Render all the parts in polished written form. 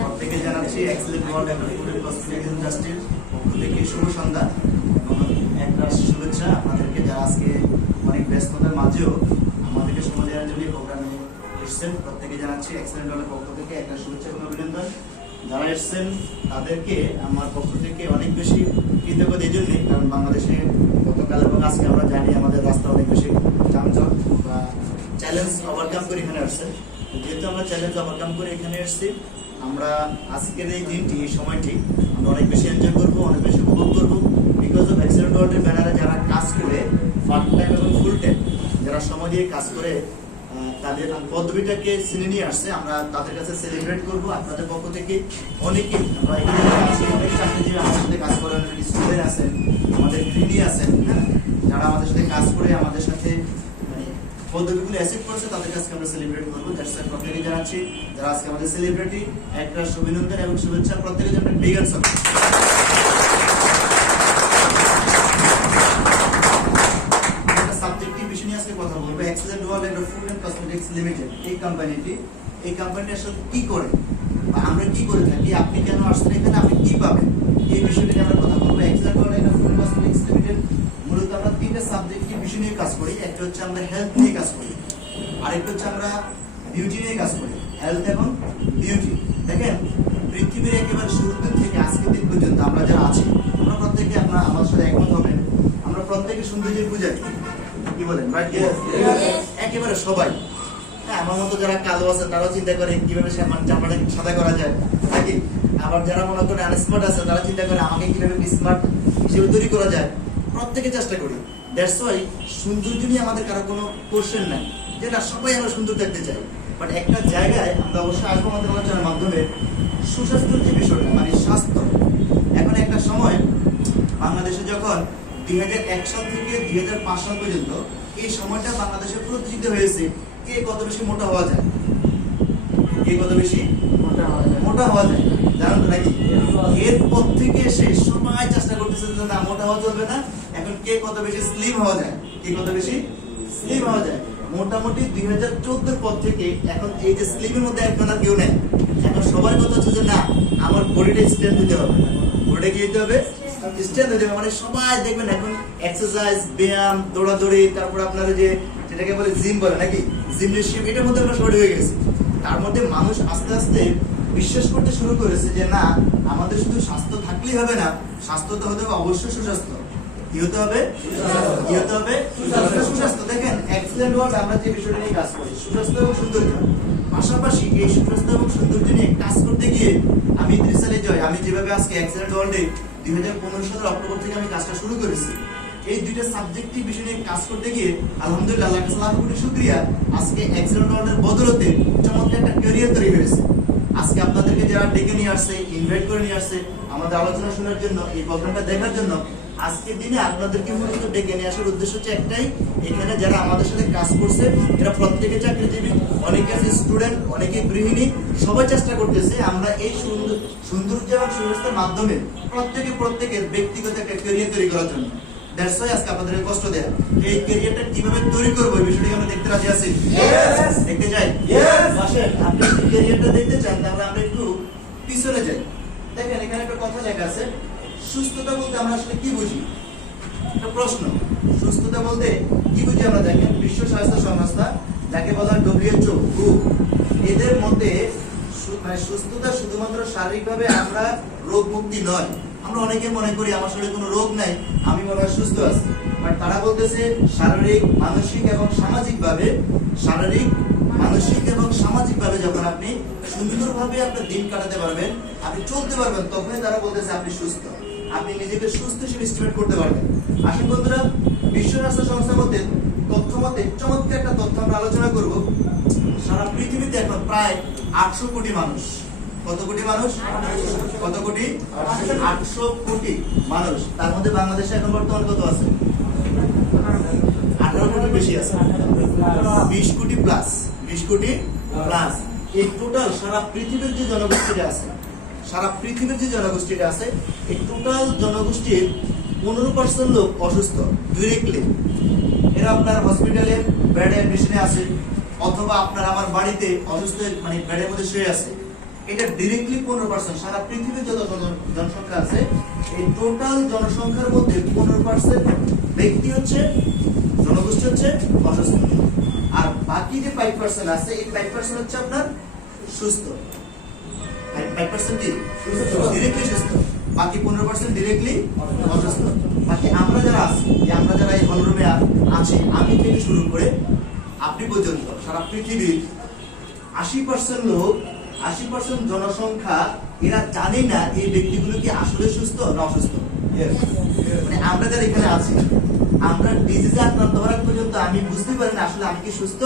প্রত্যেকে জানাচ্ছি excellent world and food and cosmetics ইন্ডাস্ট্রির পক্ষ থেকে শুভ সন্ধ্যা এবং একটা শুভেচ্ছা আপনাদেরকে, যারা আজকে অনেক ব্যস্ততার মাঝেও আমাদেরকে সময় দেওয়ার জন্য প্রোগ্রামে এসেছেন। প্রত্যেকে জানাচ্ছি এক্সেলেন্ট ওয়ার্ল্ডের পক্ষ থেকে একটা শুভেচ্ছা এবং অভিনন্দন। যারা এসেছেন তাদেরকে আমার পক্ষ থেকে অনেক বেশি কৃতজ্ঞতা এই জন্যে, কারণ বাংলাদেশে গতকাল এবং আজকে আমরা জানি আমাদের রাস্তা অনেক বেশি যানজট বা চ্যালেঞ্জ ওভারকাম করে এখানে আসছেন। যেহেতু আমরা চ্যালেঞ্জ ওভারকাম করে এখানে এসেছি, আমরা আজকের এই দিনটি, এই সময়টি আমরা অনেক বেশি এনজয় করবো, অনেক বেশি উপভোগ করবো। বিকজ অফ এক্সেলেন্ট ওয়ার্ল্ডের ব্যানারে যারা কাজ করে পার্ট টাইম এবং ফুল টাইম, যারা সময় দিয়ে কাজ করে তাদের পদবিটাকে চিনে নিয়ে আসছে, আমরা তাদের কাছে সেলিব্রেট করবো। আপনাদের পক্ষ থেকে অনেকে আমরা এখানে অনেক চাকরিজীবী আমাদের সাথে কাজ করেন, স্টুডেন্ট আছেন, আমাদের গৃহিণী আছেন, হ্যাঁ, যারা আমাদের সাথে কাজ করে আমাদের সাথে পদবিগুলো অ্যাসেপ্ট করছে, তাদের কাছে আমরা সেলিব্রেট করবো। প্রত্যেকে জানাচ্ছি যারা আজকে আমাদের সেলিব্রিটি, একটা অভিনন্দন এবং শুভেচ্ছা। প্রত্যেকে জানাবেন বিগ অ্যান্ড সাপোর্ট। সাবজেক্টিভ বিষয় নিয়ে আজকে কথা বলবো। Excellent world and food and cosmetics limited এই কোম্পানিটি আসলে কি করে বা আমরা কি করে থাকি, আপনি কেন আসছেন এখানে, আপনি কি পাবেন, এই বিষয়টি নিয়ে আমরা কথা বলবো। Excellent world and food and cosmetics limited মূলত আমরা তিনটা সাবজেক্টিভ বিষয় নিয়ে কাজ করি। একটা হচ্ছে আমরা হেলথ নিয়ে কাজ করি, আরেকটা হচ্ছে আমরা বিউটি নিয়ে কাজ করি, হেলথ এবং বিউটি। দেখেন, পৃথিবীর একেবারে শুরু থেকে আজকের দিন পর্যন্ত আমরা যারা আছি, আমরা প্রত্যেকে, আপনারা আমার সাথে একমত হবেন, আমরা প্রত্যেকে সৌন্দর্যের পূজারি, কি বলেন? একেবারে সবাই। হ্যাঁ, আমার মতো যারা কালো আছে তারাও চিন্তা করে কিভাবে চামড়াটা সাদা করা যায়, নাকি? আবার যারা মনে করেন আনস্মার্ট আছে তারা চিন্তা করে আমাকে কিভাবে স্মার্ট হিসেবে তৈরি করা যায়। প্রত্যেকে চেষ্টা করি। দ্যাটস ওয়াই সৌন্দর্য নিয়ে আমাদের কারো কোনো কোশ্চেন নাই, যে না, সবাই আমরা সুন্দর দেখতে চাই। বাট একটা জায়গায় আমরা অবশ্যই আসবো আমাদের আলোচনার মাধ্যমে, সুস্বাস্থ্যের যে বিষয়টা, মানে স্বাস্থ্য। এখন একটা সময় বাংলাদেশে যখন 2001 সাল থেকে 2005 সাল পর্যন্ত এই সময়টা বাংলাদেশে প্রতিষ্ঠিত হয়েছে, কে কত বেশি মোটা হওয়া যায়, কে কত বেশি মোটা হওয়া যায় জানেন তো নাকি? এরপর থেকে এসে সবাই চেষ্টা করতেছে যে না, মোটা হওয়া চলবে না, এখন কে কত বেশি স্লিম হওয়া যায়, কে কত বেশি স্লিম হওয়া যায়। মোটামুটি 2014 পর থেকে এখন এই যে স্লিমের মধ্যে এখন আর কেউ নেই। এখন সবার কথা হচ্ছে যে না, আমার বডিটা স্ট্রেংথ দিতে হবে, বডিটা কি দিতে হবে, স্ট্রেংথ দিতে হবে। মানে সবাই দেখবেন এখন এক্সারসাইজ, ব্যায়াম, দৌড়াদৌড়ি, তারপর আপনার যে যেটাকে বলে জিম বলে নাকি, জিমনেশিয়াম, এটার মধ্যে আমরা সবাই হয়ে গেছি। তার মধ্যে মানুষ আস্তে আস্তে বিশ্বাস করতে শুরু করেছে যে না, আমাদের শুধু স্বাস্থ্য থাকলেই হবে না, স্বাস্থ্যটা হতে হবে অবশ্যই সুস্বাস্থ্য। কি হতে হবে? কি হতে হবে? সুস্বাস্থ্য। দেখেন, এক্সেলেন্ট ওয়ার্ল্ড আমরা যে বিষয়টা নিয়ে কাজ করি, সুস্বাস্থ্য এবং সৌন্দর্য, পাশাপাশি এই সুস্বাস্থ্য এবং সৌন্দর্য নিয়ে কাজ করতে গিয়ে আমি ইদ্রিস আলী জয়, আমি যেভাবে আজকে এক্সেলেন্ট ওয়ার্ল্ডে 2015 সালের অক্টোবর থেকে আমি কাজটা শুরু করেছি, এই দুইটা সাবজেক্টিভ বিষয় নিয়ে কাজ করতে গিয়ে আলহামদুলিল্লাহ, আল্লাহর কাছে লাখ কোটি শুকরিয়া, আজকে এক্সেলেন্ট ওয়ার্ল্ডের বদলতে চমৎকার একটা ক্যারিয়ার তৈরি হয়েছে। আজকে আপনাদেরকে যারা ডেকে নিয়ে আসছে, ইনভাইট করে নিয়ে আসছে আমাদের আলোচনা শোনার জন্য, এই প্রোগ্রামটা দেখার জন্য, আজকের দিনে আপনাদেরকে মূলত ডেকে নিয়ে আসার উদ্দেশ্য হচ্ছে একটাই, এখানে যারা আমাদের সাথে কাজ করছে এরা প্রত্যেকে চাকরিজীবী, অনেকে আছে স্টুডেন্ট, অনেকে গৃহিণী, সবাই চেষ্টা করতেছে আমরা এই সৌন্দর্য এবং সুস্বাস্থ্যের মাধ্যমে প্রত্যেকের ব্যক্তিগত একটা ক্যারিয়ার তৈরি করার জন্য। দ্যাটস ওয়াই আজকে আপনাদের কষ্ট দেয়া, এই ক্যারিয়ারটা কিভাবে তৈরি করবো এই বিষয়টি আমরা দেখতে রাজি আছি, দেখতে চাই। আসেন, আপনি যদি ক্যারিয়ারটা দেখতে চান তাহলে আমরা একটু পিছনে যাই। দেখেন, এখানে একটা কথা লেখা আছে, সুস্থতা বলতে আমরা আসলে কি বুঝি? একটা প্রশ্ন, সুস্থতা বলতে কি বুঝি আমরা? দেখেন, বিশ্ব স্বাস্থ্য সংস্থা, যাকে বলা হয় WHO, এদের মধ্যে মানে সুস্থতা শুধুমাত্র শারীরিকভাবে আমরা রোগ মুক্তি নয়। আমরা অনেকে মনে করি আমার শরীরে কোনো রোগ নাই, আমি মনে হয় সুস্থ আছি। বাট তারা বলতেছে শারীরিক, মানসিক এবং সামাজিকভাবে যখন আপনি সুন্দরভাবে আপনার দিন কাটাতে পারবেন, আপনি চলতে পারবেন, তখনই তারা বলতেছে আপনি সুস্থ, আপনি নিজেকে সুস্থ হিসেবে এস্টিমেট করতে পারবেন। আসুন বন্ধুরা, বিশ্ব স্বাস্থ্য সংস্থা মতে চমৎকার একটা তথ্য আমরা আলোচনা করব। সারা পৃথিবীতে এখন প্রায় 800 কোটি মানুষ। কত কোটি মানুষ? কত কোটি? 800 কোটি মানুষ। তার মধ্যে বাংলাদেশে এখন বর্তমান কত আছে? 18 কোটি বেশি আছে, 20 কোটি প্লাস। এই টোটাল সারা পৃথিবীর যে জনগোষ্ঠীটা আছে, এই টোটাল জনগোষ্ঠীর 15% লোক অসুস্থ ডিরেক্টলি। এরা আপনার হসপিটালে বেডে অ্যাডমিশনে আছে, অথবা আপনার আমার বাড়িতে অসুস্থ, মানে বেডের মধ্যে শুয়ে আছে। এটা ডিরেক্টলি 15%। সারা পৃথিবীর যত জনসংখ্যা আছে, এই টোটাল জনসংখ্যার মধ্যে 15% ব্যক্তি হচ্ছে, জনগোষ্ঠী হচ্ছে অসুস্থ। আর বাকি যে 5% আছে, এই 5% হচ্ছে আপনার সুস্থ। 5% কি ডিরেক্টলি সুস্থ, বাকি 15% ডিরেক্টলি অসুস্থ। বাকি আমরা যারা আছি, আমরা যারা এই হলরুমে আছি, আমি থেকে শুরু করে আপনি পর্যন্ত সারা পৃথিবীর 80% লোক, 80% জনসংখ্যা এরা জানে না এই ব্যক্তিগুলো কি আসলে সুস্থ না অসুস্থ। মানে আমরা যারা এখানে আছি, আমরা ডিজিজে আক্রান্ত হওয়ার পর্যন্ত আমি বুঝতে পারি না আসলে আমি কি সুস্থ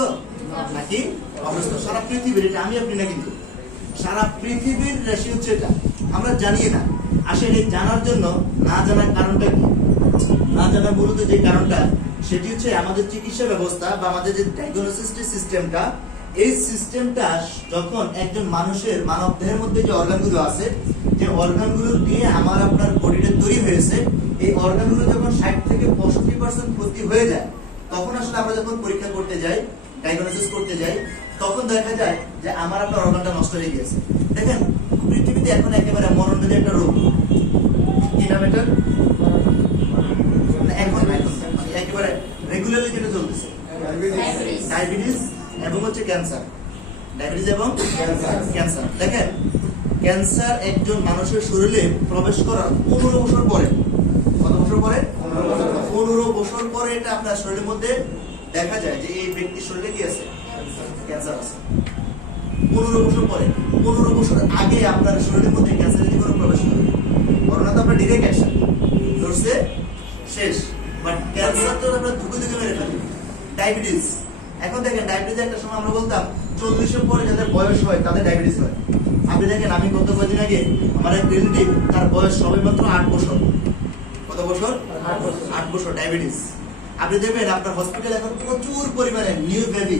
নাকি অসুস্থ। সারা পৃথিবীর, এটা আমি আপনি না, কিন্তু সারা পৃথিবীর রাশি হচ্ছে এটা, আমরা জানি না। আসলে জানার জন্য না জানার কারণটা কি? না জানার মূলত যে কারণটা, সেটি হচ্ছে আমাদের চিকিৎসা ব্যবস্থা বা আমাদের যে ডায়াগনোসিস সিস্টেমটা, এই সিস্টেমটা যখন একজন মানুষের মানব দেহের মধ্যে যে অর্গানগুলো আছে, যে অর্গানগুলো দিয়ে আমার আপনার বডিটা তৈরি হয়েছে, এই অর্গানগুলো যখন 60 থেকে 65% ক্ষতি হয়ে যায়, তখন আসলে আমরা যখন পরীক্ষা করতে যাই, ডায়াগনোসিস করতে যাই, তখন দেখা যায় যে আমার আপনার অর্গানটা নষ্ট হয়ে গিয়েছে। দেখেন পৃথিবীতে এখন একেবারে মরণব্যাধি একটা রোগ, কি নাম এটা? এখন একেবারে রেগুলারলি যেটা চলতেছে, ডায়াবেটিস এবং হচ্ছে ক্যান্সার। ডায়াবেটিস এবং ক্যান্সার। দেখেন ক্যান্সার একজন মানুষের শরীরে প্রবেশ করার 15 বছর পরে, কত বছর পরে? 15 বছর পরে এটা আপনার শরীরের মধ্যে দেখা যায় যে এই ব্যক্তির শরীরে কি আছে? ক্যান্সার আছে। 15 বছর পরে, 15 বছর আগে আপনার শরীরের মধ্যে ক্যান্সার যদি কোনো প্রবেশ করে, করোনা তো আপনার ডিরেক্ট অ্যাকশন ধরছে, শেষ। বাট ক্যান্সার তো আমরা ধুকে মেরে ফেলি। ডায়াবেটিস, এখন দেখেন ডায়াবেটিস একটা সময় আমরা বলতাম 40-এর পরে যাদের বয়স হয় তাদের ডায়াবেটিস হয়। আপনি দেখেন আমি গত কয়েকদিন আগে আমার এক রিলেটিভ, তার বয়স সবেমাত্র 8 বছর। কত বছর? 8 বছর ডায়াবেটিস। আপনি দেখবেন আপনার হসপিটালে এখন প্রচুর পরিমাণে নিউ বেবি,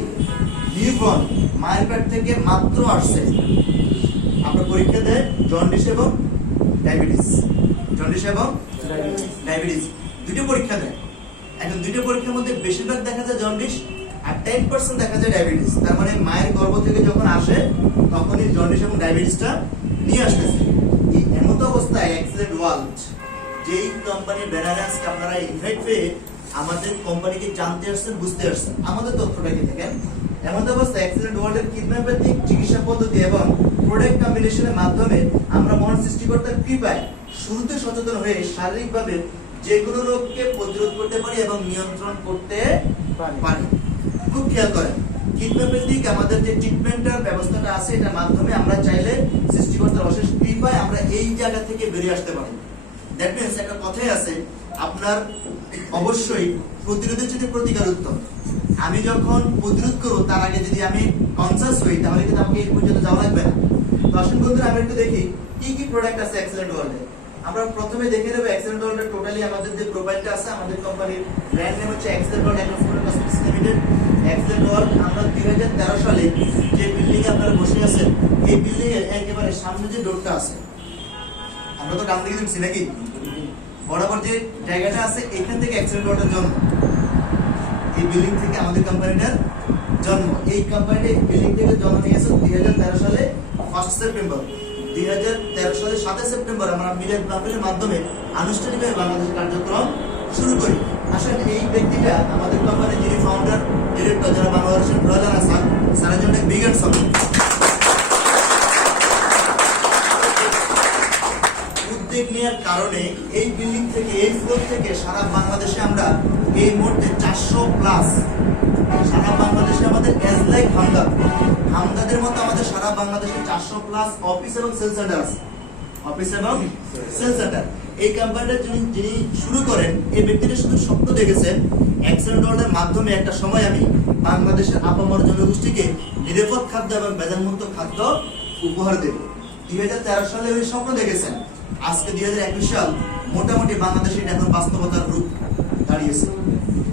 নিউবর্ন মায়ের পেট থেকে মাত্র আসছে, আপনার পরীক্ষা দেয় জন্ডিস এবং ডায়াবেটিস। দুটো পরীক্ষা দেয়। এখন দুটো পরীক্ষার মধ্যে বেশিরভাগ দেখা যায় জন্ডিস, আর 10% দেখা যায় ডায়াবেটিস। তার মানে মায়ের গর্ভ থেকে যখন আসে তখনই জন্ডিস এবং ডায়াবেটিসটা নিয়ে আসতেছে। এই এমন অবস্থায় এক্সেলেন্ট ওয়ার্ল্ড, যেই কোম্পানির ব্যানারে আজকে আপনারা ইনভাইট পেয়ে আমাদের কোম্পানিকে জানতে আসছেন, বুঝতে আসছেন, আমাদের তথ্যটাকে দেখেন। এমন অবস্থায় এক্সেলেন্ট ওয়ার্ল্ডের কিডন্যাপেটিক চিকিৎসা পদ্ধতি এবং প্রোডাক্ট কম্বিনেশনের মাধ্যমে আমরা মহান সৃষ্টিকর্তার কৃপায় শুরুতে সচেতন হয়ে শারীরিকভাবে যে কোনো রোগকে প্রতিরোধ করতে পারি এবং নিয়ন্ত্রণ করতে পারি। খুব খেয়াল করেন, কিডন্যাপেটিক আমাদের যে ট্রিটমেন্টের ব্যবস্থাটা আছে, এটার মাধ্যমে আমরা চাইলে সৃষ্টিকর্তার অশেষ কৃপায় আমরা এই জায়গা থেকে বেরিয়ে আসতে পারি। দ্যাট মিন্স একটা কথাই আছে, আপনার অবশ্যই প্রতিরোধের চেয়ে প্রতিকার উত্তম। আমি যখন প্রতিরোধ করবো তার আগে যদি আমি কনসাস হই, তাহলে কিন্তু আমাকে এই পর্যন্ত যাওয়া লাগবে না। তো আসুন বন্ধুরা, আমরা একটু দেখি কি কি প্রোডাক্ট আছে এক্সেলেন্ট ওয়ার্ল্ডে। আমরা প্রথমে দেখে নেব এক্সেলেন্ট ওয়ার্ল্ডের টোটালি আমাদের যে প্রোফাইলটা আছে। আমাদের কোম্পানির ব্র্যান্ড নেম হচ্ছে excellent world agro food cosmetics limited. Excellent world আমরা 2013 সালে যে বিল্ডিং এ আপনারা বসে আছেন, এই বিল্ডিং এর একেবারে সামনে যে ডোরটা আছে, আমরা তো ডান দিকে দেখছি নাকি, বরাবর যে জায়গাটা আছে, এখান থেকে এক্সেলেন্ট ওয়ার্ল্ডের জন্ম। এই বিল্ডিং থেকে আমাদের কোম্পানিটার জন্ম। এই কোম্পানিটা এই বিল্ডিং থেকে জন্ম নিয়েছে 2013 সালে 1 সেপ্টেম্বর। 2013 সালের 7 সেপ্টেম্বর আমরা মিলাদ মাহফিলের মাধ্যমে আনুষ্ঠানিকভাবে বাংলাদেশের কার্যক্রম শুরু করি। আসলে এই ব্যক্তিটা আমাদের কোম্পানির যিনি ফাউন্ডার, ডিরেক্টর, যারা বাংলাদেশের প্রধান আছেন, সারা জন্য বিগ এন্ড সফল। উদ্যোগ নেওয়ার কারণে এই বিল্ডিং থেকে, এই ফ্লোর থেকে সারা বাংলাদেশে আমরা এই মুহূর্তে 400 প্লাস, সারা বাংলাদেশে আমাদের এজ লাইক হামদাদের মতো আমাদের সারা বাংলাদেশে 400 প্লাস অফিস এবং সেল সেন্টার আছে। অফিস এবং সেল সেন্টার। এই কোম্পানিটা যিনি শুরু করেন, এই ব্যক্তিটা শুধু স্বপ্ন দেখেছেন এক্সেলেন্ট ওয়ার্ল্ডের মাধ্যমে একটা সময় আমি বাংলাদেশের আপামর জনগোষ্ঠীকে নিরাপদ খাদ্য এবং ভেজালমুক্ত খাদ্য উপহার দেব। 2013 সালে উনি স্বপ্ন দেখেছেন। আজকে 2021 সাল, মোটামুটি বাংলাদেশে এটা এখন বাস্তবতার রূপ দাঁড়িয়েছে।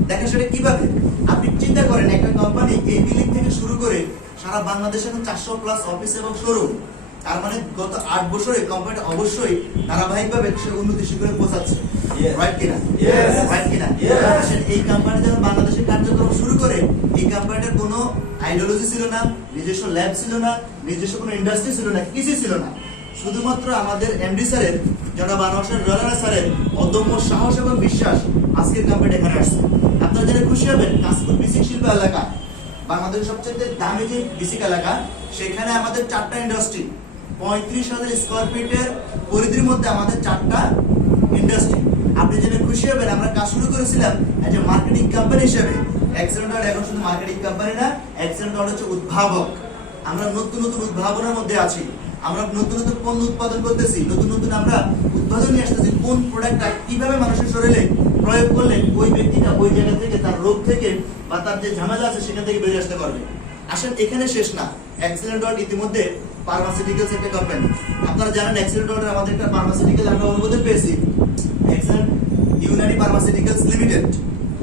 দেখেন সেটা কিভাবে, আপনি চিন্তা করেন একটা কোম্পানি এই বিল্ডিং থেকে শুরু করে সারা বাংলাদেশে এখন 400 প্লাস অফিস এবং শোরুম। তার মানে গত 8 বছরে কোম্পানিটা অবশ্যই ধারাবাহিকভাবে সে উন্নতি শিখরে পৌঁছাচ্ছে। রাইট কিনা? রাইট কিনা? এই কোম্পানি যখন বাংলাদেশে কার্যক্রম শুরু করে, এই কোম্পানিটার কোনো আইডিওলজি ছিল না, নিজস্ব ল্যাব ছিল না, নিজস্ব কোনো ইন্ডাস্ট্রি ছিল না, কিছুই ছিল না। শুধুমাত্র আমাদের এমডি স্যারের, জনাব আনোয়ার রানা স্যারের অদম্য সাহস এবং বিশ্বাস আজকের কোম্পানি এখানে আসছে। আপনারা জেনে খুশি হবেন, কাশপুর বিসিক শিল্প এলাকা, বাংলাদেশের সবচেয়ে দামি যে বিসিক এলাকা, সেখানে আমাদের 4টা ইন্ডাস্ট্রি, 35,000 স্কোয়ার ফিটের পরিধির মধ্যে আমাদের 4টা ইন্ডাস্ট্রি। আপনি জেনে খুশি হবেন, আমরা কাজ শুরু করেছিলাম এজ এ মার্কেটিং কোম্পানি হিসেবে। এক্সেলেন্ট ওয়ার্ল্ড এখন শুধু মার্কেটিং কোম্পানি না, এক্সেলেন্ট ওয়ার্ল্ড হচ্ছে উদ্ভাবক। আমরা নতুন নতুন উদ্ভাবনের মধ্যে আছি, আমরা নতুন নতুন পণ্য উৎপাদন করতেছি, নতুন নতুন আমরা উৎপাদন নিয়ে আসতেছি। কোন প্রোডাক্টটা কিভাবে মানুষের শরীরে প্রয়োগ করলে ওই ব্যক্তিটা ওই জায়গা থেকে, তার রোগ থেকে বা তার যে ঝামেলা আছে সেখান থেকে বেরিয়ে আসতে পারবে। আসেন, এখানে শেষ না। এক্সেলেন্ট ওয়ার্ল্ড ইতিমধ্যে ফার্মাসিউটিক্যালস একটা কোম্পানি। আপনারা জানেন এক্সেলেন্ট ওয়ার্ল্ডের আমাদের একটা ফার্মাসিউটিক্যাল আমরা অনুমোদন পেয়েছি, এক্সেলেন্ট ইউনানি ফার্মাসিউটিক্যালস লিমিটেড।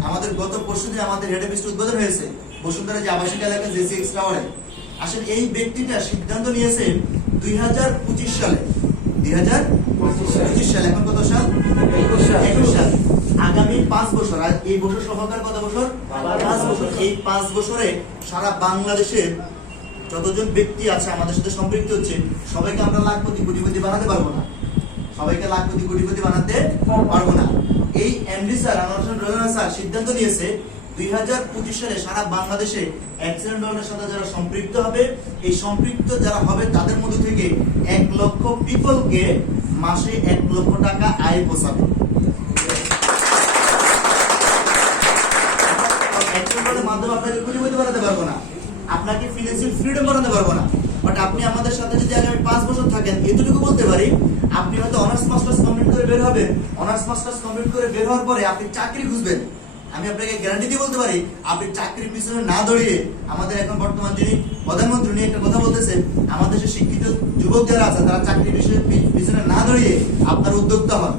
আমাদের গত পরশুদিন আমাদের হেড অফিস উদ্বোধন হয়েছে বসুন্ধরা যে আবাসিক এলাকা জেসিএক্স টাওয়ারে। আসলে এই ব্যক্তিটা সিদ্ধান্ত নিয়েছে 2025 সালে, 2025 সালে, এখন কত সাল? 21 সাল। আগামী 5 বছর, আর এই বছর সহকার কত বছর? 5 বছর। এই 5 বছরে সারা বাংলাদেশের যতজন ব্যক্তি আছে আমাদের সাথে সম্পৃক্ত হচ্ছে, সবাইকে আমরা লাখপতি কোটিপতি বানাতে পারবো না, সবাইকে লাখপতি কোটিপতি বানাতে পারবো না। এই MD sir Anwar Rana sir সিদ্ধান্ত নিয়েছে 2025 সালে সারা বাংলাদেশে এক্সেলেন্ট ওয়ার্ল্ডের সাথে যারা সম্পৃক্ত হবে, এই সম্পৃক্ত যারা হবে তাদের মধ্যে থেকে 1 লক্ষ পিপলকে মাসে 1 লক্ষ টাকা আয় পৌঁছাবে। এক্সেলেন্ট ওয়ার্ল্ডের মাধ্যমে আপনাকে কোটিপতি বানাতে পারবো না, আপনাকে ফিনান্সিয়াল ফ্রিডম বানাতে পারবো না, বাট আপনি আমাদের সাথে যদি আগামী 5 বছর থাকেন, এতটুকু বলতে পারি, আপনি হয়তো অনার্স মাস্টার্স কমপ্লিট করে বের হবেন। অনার্স মাস্টার্স কমপ্লিট করে বের হওয়ার পরে আপনি চাকরি খুঁজবেন। আমি আপনাকে গ্যারান্টি দিয়ে বলতে পারি, আপনি চাকরির পিছনে না দৌড়িয়ে, আমাদের এখন বর্তমান যিনি প্রধানমন্ত্রী উনি একটা কথা বলতেছেন, আমাদের দেশে শিক্ষিত যুবক যারা আছে তারা চাকরির পিছনে না দৌড়িয়ে আপনার উদ্যোক্তা হন।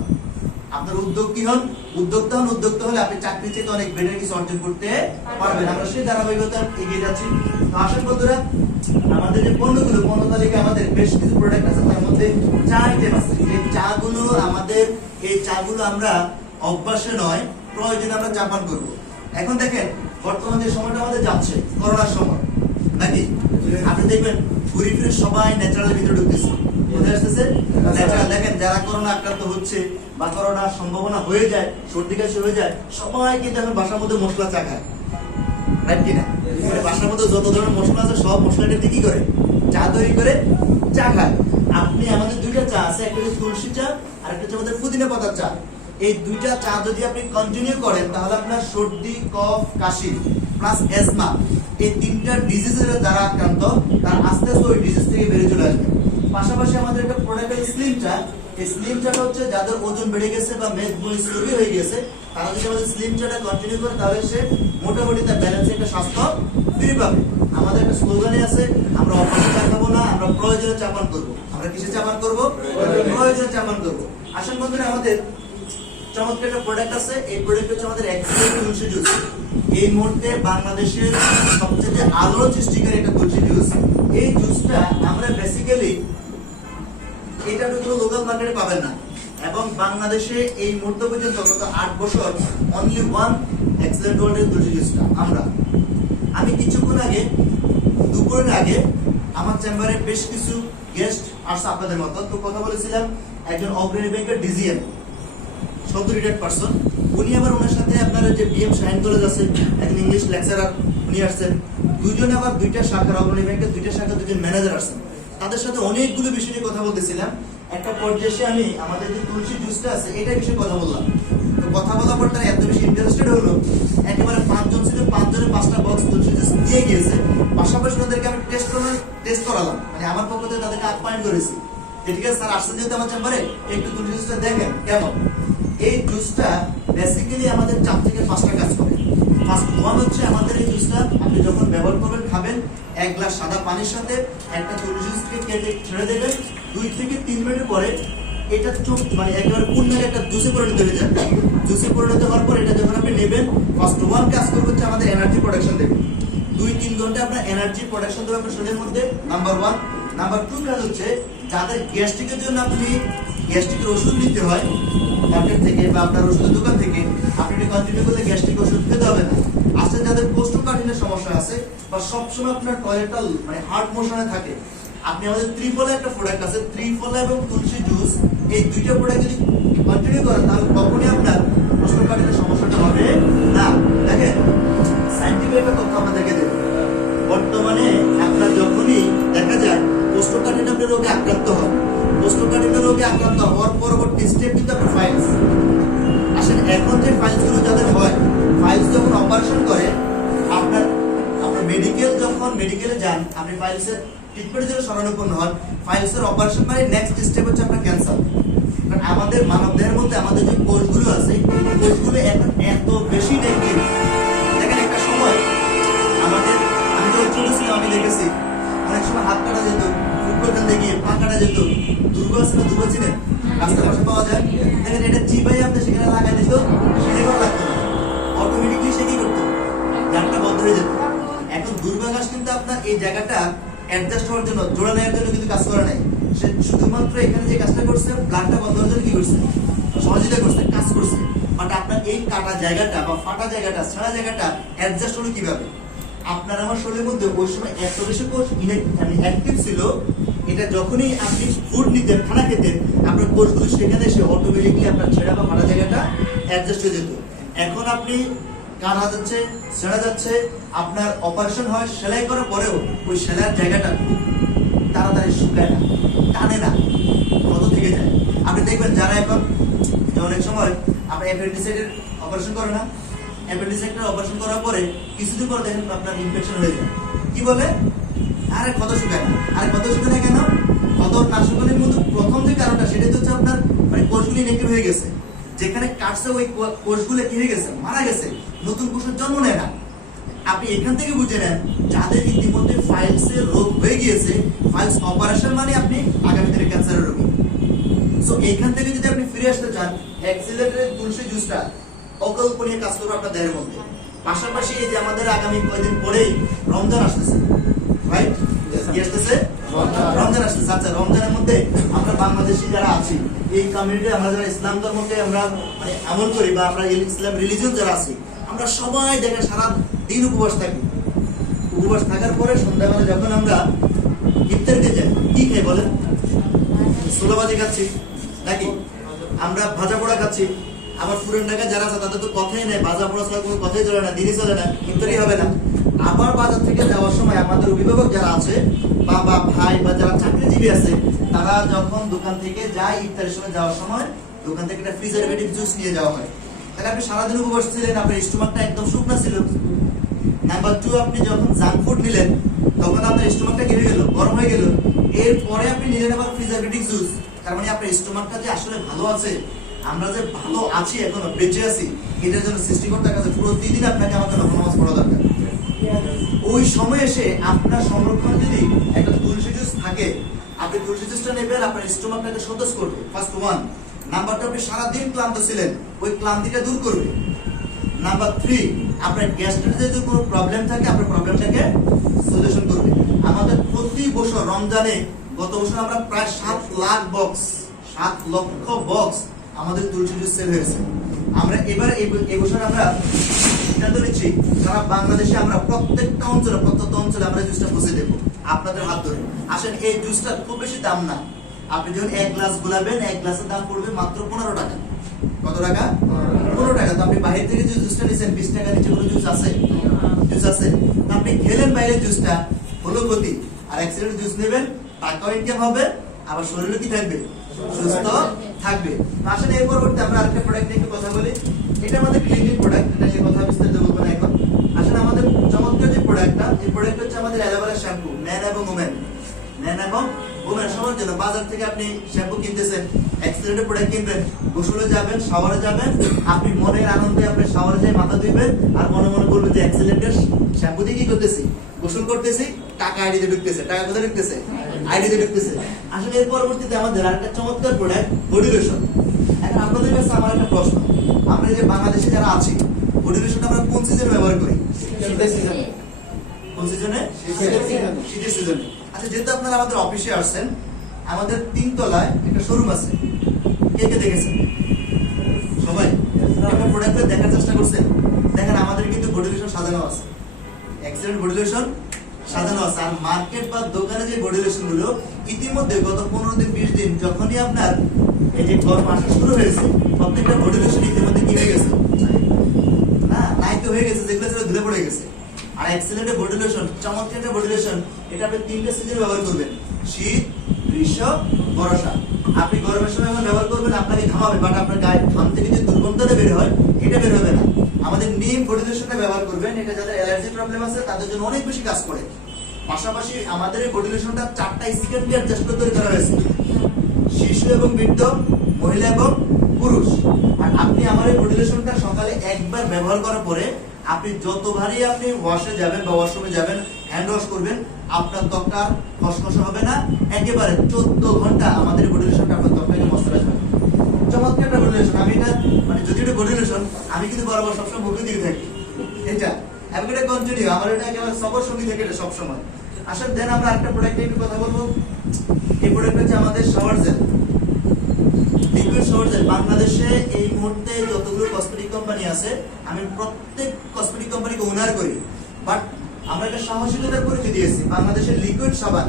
আপনার উদ্যোগ কি হন? উদ্যোক্তা হন। উদ্যোক্তা হলে আপনি চাকরি থেকে অনেক বেটার কিছু অর্জন করতে পারবেন। আমরা সেই ধারাবাহিকতা এগিয়ে যাচ্ছি। তো আসেন বন্ধুরা, আমাদের যে পণ্যগুলো, পণ্য তালিকা আমাদের বেশ কিছু প্রোডাক্ট আছে, তার মধ্যে চা আইটেম আছে। এই চাগুলো আমাদের, এই চাগুলো আমরা অভ্যাসে নয়, প্রয়োজনে আমরা চা পান করবো। এখন দেখেন বর্তমান যে সময়টা আমাদের যাচ্ছে, করোনার সময় নাকি, আপনি দেখবেন ঘুরে ফিরে সবাই ন্যাচারালের ভিতরে ঢুকতেছে। দেখেন যারা করোনা আক্রান্ত হচ্ছে বা করোনার সম্ভাবনা হয়ে যায়, সর্দি কাশি হয়ে যায়, সবাই কিন্তু এখন বাসার মধ্যে মশলা চা খায়, রাইট কিনা? বাসার মধ্যে যত ধরনের মশলা আছে সব মশলাটা দিয়ে কি করে? চা তৈরি করে চা খায়। আপনি আমাদের 2টা চা আছে, একটা হচ্ছে তুলসী চা আর একটা হচ্ছে আমাদের পুদিনা পাতার চা। এই 2টা চা যদি আপনি কন্টিনিউ করেন, তাহলে আপনার সর্দি, কফ, কাশি প্লাস অ্যাজমা, এই 3টা ডিজিজের যারা আক্রান্ত, তার আস্তে আস্তে ওই ডিজিজ থেকে বেরিয়ে চলে আসবে। পাশাপাশি আমাদের একটা প্রোডাক্ট আছে স্লিম চা। এই স্লিম চাটা হচ্ছে যাদের ওজন বেড়ে গেছে বা মেদবহুল হয়ে গেছে, তারা যদি আমাদের স্লিম চাটা কন্টিনিউ করে, তাহলে সে মোটামুটি তার ব্যালেন্সে একটা স্বাস্থ্য ফিরে পাবে। আমাদের একটা স্লোগানই আছে, আমরা অফারে চা খাবো না, আমরা প্রয়োজনে চা পান করবো। আমরা কিসে চা পান করবো? প্রয়োজনে চা পান করবো। আসেন বন্ধুরা, আমাদের চমৎকার একটা প্রোডাক্ট আছে। এই প্রোডাক্ট হচ্ছে আমাদের এক্সেলেন্ট তুলসী জুস। এই মুহূর্তে বাংলাদেশের সবচেয়ে আলোড়ন সৃষ্টিকারী একটা তুলসী জুস। এই জুসটা আমরা বেসিক্যালি এটা কোনো লোকাল মার্কেটে পাবেন না, এবং বাংলাদেশে এই মুহূর্ত পর্যন্ত গত 8 বছর অনলি ওয়ান এক্সেলেন্ট ওয়ার্ল্ডের তুলসী জুসটা আমি কিছুক্ষণ আগে, দুপুরের আগে আমার চেম্বারে বেশ কিছু গেস্ট আসছে আপনাদের মতো। তো কথা বলেছিলাম একজন অগ্রণী ব্যাংকের ডিজিএম, 70 রিটায়ার্ড পারসন। উনি আবার ওনার সাথে আপনার যে বিএম শাহিন কলেজ আছে, একজন ইংলিশ লেকচারার উনি আসছেন। দুজনে আবার 2টা শাখার, অগ্রণী ব্যাংকের 2টা শাখার 2জন ম্যানেজার আসছেন। তাদের সাথে অনেকগুলো বিষয় নিয়ে কথা বলতেছিলাম। একটা পর্যায়ে আমি আমাদের যে তুলসী জুসটা আছে এটা বিষয়ে কথা বললাম। তো কথা বলার পর তারা এত বেশি ইন্টারেস্টেড হলো, একেবারে 5 জন ছিল, 5 জনের 5টা বক্স তুলসী জুস দিয়ে গিয়েছে। পাশাপাশি ওদেরকে আমি টেস্ট করালাম, মানে আমার পক্ষ থেকে তাদেরকে আপ্যায়ন করেছি যে ঠিক আছে স্যার আসছেন যেহেতু আমার চেম্বারে, একটু তুলসী জুসটা দেখেন কেমন। এই জুসটা বেসিক্যালি আমাদের 4 থেকে 5টা কাজ করে। ফার্স্ট ওয়ান হচ্ছে আমাদের এই জুসটা আপনি যখন ব্যবহার করবেন খাবেন, 1 গ্লাস সাদা পানির সাথে একটা তুলসী জুসকে কেটে ছেড়ে দেবেন, 2 থেকে 3 মিনিট পরে এটা চোখ মানে একেবারে পূর্ণের একটা জুসে পরিণত হয়ে যাবে। জুসে পরিণত হওয়ার পর এটা যখন আপনি নেবেন, ফার্স্ট ওয়ান কাজ করবে হচ্ছে আমাদের এনার্জি প্রোডাকশন দেবে। 2-3 ঘন্টা আপনার এনার্জি প্রোডাকশন দেবে আপনার শরীরের মধ্যে, নাম্বার 1। নাম্বার 2 কাজ হচ্ছে যাদের গ্যাস্ট্রিকের জন্য আপনি গ্যাস্ট্রিকের ওষুধ নিতে হয় মার্কেট থেকে বা আপনার ওষুধের দোকান থেকে, আপনি এটা কন্টিনিউ করলে গ্যাস্ট্রিক ওষুধ খেতে হবে না। আসলে যাদের কোষ্ঠকাঠিন্যের সমস্যা আছে বা সবসময় আপনার টয়লেটটা মানে হার্ড মোশনে থাকে, আপনি আমাদের ত্রিফলা একটা প্রোডাক্ট আছে, ত্রিফলা এবং তুলসী জুস, এই দুইটা প্রোডাক্ট যদি কন্টিনিউ করেন তাহলে কখনোই আপনার কোষ্ঠকাঠিন্যের সমস্যাটা হবে না। দেখেন সায়েন্টিফিক একটা তথ্য আপনাদেরকে দেব, বর্তমানে আপনার যখনই দেখা যায় কোষ্ঠকাঠিন্য রোগে আক্রান্ত হন, কোষ্ঠকাঠিন্য রোগে আক্রান্ত হওয়ার পরবর্তী স্টেপ কিন্তু আপনার ফাইলস। আসলে এখন যে ফাইলস গুলো যাদের হয়, ফাইলস যখন অপারেশন করে আপনার যখন মেডিকেলে যান, আপনি ফাইলসের ট্রিটমেন্টের জন্য শরণাপন্ন হন, ফাইলসের অপারেশন মানে নেক্সট স্টেপ হচ্ছে আপনার ক্যান্সার। কারণ আমাদের মানব দেহের মধ্যে আমাদের যে কোষগুলো আছে, কোষগুলো এখন এত বেশি নেগেটিভ। দেখেন একটা সময় আমাদের, আমি যখন ছোট ছিলাম আমি দেখেছি অনেক সময় হাত কাটা যেত, ফুটবল খেলতে গিয়ে পা কাটা যেত, দুর্গ আছে না, দুর্গ চিনেন, রাস্তার পাশে পাওয়া যায়। দেখেন এটা চিবাই আপনি সেখানে লাগাই দিত, সেটাও লাগতো না, অটোমেটিকলি সে কি করতো, গানটা বন্ধ হয়ে যেত। এখন দুর্বাঘাস কিন্তু আপনার এই জায়গাটা অ্যাডজাস্ট হওয়ার জন্য, জোড়া নেওয়ার জন্য কিন্তু কাজ করে নাই। সে শুধুমাত্র এখানে যে কাজটা করছে, ব্লাডটা বন্ধ হওয়ার জন্য কি করছে, সহযোগিতা করছে, কাজ করছে। বাট আপনার এই কাটা জায়গাটা বা ফাটা জায়গাটা, ছাড়া জায়গাটা অ্যাডজাস্ট হলো কিভাবে? আপনার আমার শরীরের মধ্যে ওই সময় এত বেশি কোষ অ্যাক্টিভ ছিল, এটা যখনই আপনি ফুড নিতেন, খানা খেতেন, আপনার কোষগুলো সেখানে এসে অটোমেটিকলি আপনার ছেঁড়া বা ফাটা জায়গাটা অ্যাডজাস্ট হয়ে যেত। এখন আপনি কানা যাচ্ছে, ছেঁড়া যাচ্ছে, আপনার অপারেশন হয়, সেলাই করার পরেও ওই সেলাইয়ের জায়গাটা খুব তাড়াতাড়ি শুকায় না, টানে না, কত থেকে যায়। আপনি দেখবেন যারা এখন অনেক সময় আপনার অ্যাপেন্ডিসাইটের অপারেশন করে না, অ্যাপেন্ডিসাইটের অপারেশন করার পরে কিছুদিন পর দেখেন আপনার ইনফেকশন হয়ে যায়। কি বলে? আরে ক্ষত শুকায় না। আরে ক্ষত শুকায় না কেন? ক্ষত না শুকানোর মধ্যে প্রথম যে কারণটা সেটা হচ্ছে আপনার মানে কোষগুলি নেগেটিভ হয়ে গেছে। যেখানে কাটছে ওই কোষগুলো কি হয়ে গেছে, মারা গেছে, নতুন কোষের জন্ম নেয় না। আপনি এখান থেকে বুঝে নেন যাদের ইতিমধ্যে ফাইলসের রোগ হয়ে গিয়েছে, ফাইলস অপারেশন মানে আপনি আগামী দিনে ক্যান্সারের রোগী। সো এইখান থেকে যদি আপনি ফিরে আসতে চান, অ্যাক্সিলারেটেড তুলসী জুসটা অকল্পনীয় কাজ করবে আপনার দেহের মধ্যে। পাশাপাশি এই যে আমাদের আগামী কয়েকদিন পরেই রমজান আসতেছে, রাইট? কি আসতেছে? রমজান আসতেছে। আচ্ছা, রমজানের মধ্যে আমরা বাংলাদেশি যারা আছি, এই কমিউনিটি আমরা যারা ইসলাম ধর্মকে আমরা মানে আমল করি বা আমরা ইসলাম রিলিজিয়ন যারা আছি, আমরা সবাই দেখে সারা দিন উপবাস থাকি। উপবাস থাকার পরে সন্ধ্যাবেলা যখন আমরা ইফতারিতে যাই, কি খাই বলেন? ছোলাবাজি খাচ্ছি নাকি? আমরা ভাজা পোড়া খাচ্ছি। আবার পুরান ঢাকা যারা আছে তাদের তো কথাই নেই, ভাজা পোড়া ছাড়া কোনো কথাই চলে না, দিনই চলে না, ইফতারি হবে না। আবার বাজার থেকে যাওয়ার সময় আমাদের অভিভাবক যারা আছে, বাবা, ভাই বা যারা চাকরিজীবী আছে, তারা যখন দোকান থেকে যায় ইফতারের সময় যাওয়ার সময় দোকান থেকে একটা প্রিজারভেটিভ জুস নিয়ে যাওয়া হয়। তাহলে আপনি সারাদিন উপবাস ছিলেন, আপনার স্টোমাকটা একদম শুকনা ছিল। নাম্বার 2, আপনি যখন জাঙ্ক ফুড নিলেন তখন আপনার স্টোমাকটা কি হয়ে গেল, গরম হয়ে গেল। এরপরে আপনি নিলেন আবার প্রিজারভেটিভ জুস, তার মানে আপনার স্টোমাকটা যে আসলে ভালো আছে, আমরা যে ভালো আছি, এখনো বেঁচে আছি, এটার জন্য সৃষ্টিকর্তার কাছে প্রতিদিন আপনাকে আমাকে নফল নামাজ পড়া দরকার। ওই সময় এসে আপনার সংরক্ষণে যদি একটা তুলসী জুস থাকে, আপনি তুলসী জুসটা নেবেন, আপনার স্টোমাকটাকে সতেজ করবে, ফার্স্ট ওয়ান। নাম্বার 2, আপনি সারাদিন ক্লান্ত ছিলেন, ওই ক্লান্তিটা দূর করবে। নাম্বার 3, আপনার গ্যাস্ট্রিকের যদি কোনো প্রবলেম থাকে, আপনার প্রবলেমটাকে সলিউশন করবে। আমাদের প্রতি বছর রমজানে, গত বছর আমরা প্রায় 7 লাখ বক্স, 7 লক্ষ বক্স আমাদের তুলসী জুস সেল হয়েছে। আমরা এবার এই বছর আমরা সিদ্ধান্ত নিচ্ছি সারা বাংলাদেশে আমরা প্রত্যেকটা অঞ্চলে আমরা জুসটা পৌঁছে দেবো আপনাদের হাত ধরে। আসেন, এই জুসটা খুব বেশি দাম না। আপনি যখন 1 গ্লাস গুলাবেন, 1 গ্লাসের দাম পড়বে মাত্র 15 টাকা। কত টাকা? 15 টাকা। তো আপনি বাইরে থেকে যে জুসটা নিছেন, 20 টাকা নিচে কোনো জুস আছে? জুস আছে। আপনি খেলেন বাইরের জুসটা, হলো ক্ষতি। আর অ্যাক্সিডেন্ট জুস নেবেন, টাকাও ইনকাম হবে, আবার শরীরও কি থাকবে, সুস্থ থাকবে। আসলে এর পরবর্তী আমরা আরেকটা প্রোডাক্ট নিয়ে একটু কথা বলি। এটা আমাদের ক্লিনিক প্রোডাক্ট, এটা নিয়ে কথা বিস্তারিত বলবো না এখন। আসলে আমাদের চমৎকার যে প্রোডাক্টটা, এই প্রোডাক্ট হচ্ছে আমাদের অ্যালোভেরা শ্যাম্পু, মেন এবং ওমেন, মেন এবং ওমেন সবার জন্য। বাজার থেকে আপনি শ্যাম্পু কিনতেছেন, এক্সেলেন্টের প্রোডাক্ট কিনবেন, গোসলে যাবেন, শাওয়ারে যাবেন, আপনি মনের আনন্দে আপনি শাওয়ারে যাই মাথা ধুইবেন, আর মনে মনে বলবেন যে এক্সেলেন্টের শ্যাম্পু দিয়ে কি করতেছি, গোসল করতেছি, টাকা আইডিতে ঢুকতেছে। টাকা কোথায় ঢুকতেছে, আইডিতে ঢুকতেছে। আসলে এর পরবর্তীতে আমাদের আরেকটা চমৎকার প্রোডাক্ট বডি লোশন। এখন আপনাদের কাছে আমার একটা প্রশ্ন, আমরা যে বাংলাদেশে যারা আছি, বডি লোশনটা আমরা কোন সিজনে ব্যবহার করি? শীতের সিজনে। কোন সিজনে? শীতের সিজনে। আচ্ছা, যেহেতু আপনারা আমাদের অফিসে আসছেন, আমাদের 3 তলায় একটা শোরুম আছে, কে কে দেখেছেন? সবাই একটা প্রোডাক্ট দেখার চেষ্টা করছেন? দেখেন আমাদের কিন্তু বডি লোশন সাজানো আছে, এক্সেলেন্ট বডি লোশন সাজানো আছে। আর মার্কেট বা দোকানে যে বডি লোশন গুলো ইতিমধ্যে গত 15 দিন 20 দিন যখনই আপনার এই যে গরম আসা শুরু হয়েছে, প্রত্যেকটা বডি লোশন ইতিমধ্যে কি হয়ে গেছে, না নাইকে হয়ে গেছে, যেগুলো ছিল ধুলে পড়ে গেছে। আর এক্সেলেন্টের বডি লোশন, চমৎকার একটা বডি লোশন, এটা আপনি 3টা সিজনে ব্যবহার করবেন, শীত, গ্রীষ্ম, বর্ষা। আপনি গরমের সময় যখন ব্যবহার করবেন আপনাকে ঘামাবে, বাট আপনার গায়ে ঘাম থেকে যে দুর্গন্ধটা বের হয় এটা বের হবে না। আমাদের নিম বডি লোশনটা ব্যবহার করবেন, এটা যাদের অ্যালার্জি প্রবলেম আছে তাদের জন্য অনেক বেশি কাজ করে। পাশাপাশি আমাদের এই বডি লোশনটা 4টা স্কিন কেয়ার জাস্ট তৈরি করা হয়েছে, শিশু এবং বৃদ্ধ, মহিলা এবং পুরুষ। আর আপনি আমার এই বডি লোশনটা সকালে একবার ব্যবহার করার পরে আপনি যতবারই আপনি ওয়াশে যাবেন বা ওয়াশরুমে যাবেন, হ্যান্ড ওয়াশ করবেন, আপনার ত্বকটা খসখসে হবে না। একেবারে 14 ঘন্টা আমাদের বডি লোশনটা আপনার ত্বকটাকে ময়েশ্চারাইজ করে। চমৎকার একটা বডি লোশন। আমি এটা মানে যদি এটা বডি লোশন, আমি কিন্তু বরাবর সবসময় মুখে দিয়ে থাকি এটা, এবং এটা কন্টিনিউ আমার এটা একেবারে সবার সঙ্গী থেকে এটা সবসময়। আসলে দেন আমরা আরেকটা প্রোডাক্ট নিয়ে একটু কথা বলবো। এই প্রোডাক্ট হচ্ছে আমাদের shower gel, liquid shower gel. বাংলাদেশে এই মুহূর্তে যতগুলো কসমেটিক কোম্পানি আছে, আমি প্রত্যেক কসমেটিক কোম্পানিকে ওনার করি, বাট আমরা একটা সাহসিকতার পরিচয় দিয়েছি। বাংলাদেশের লিকুইড সাবান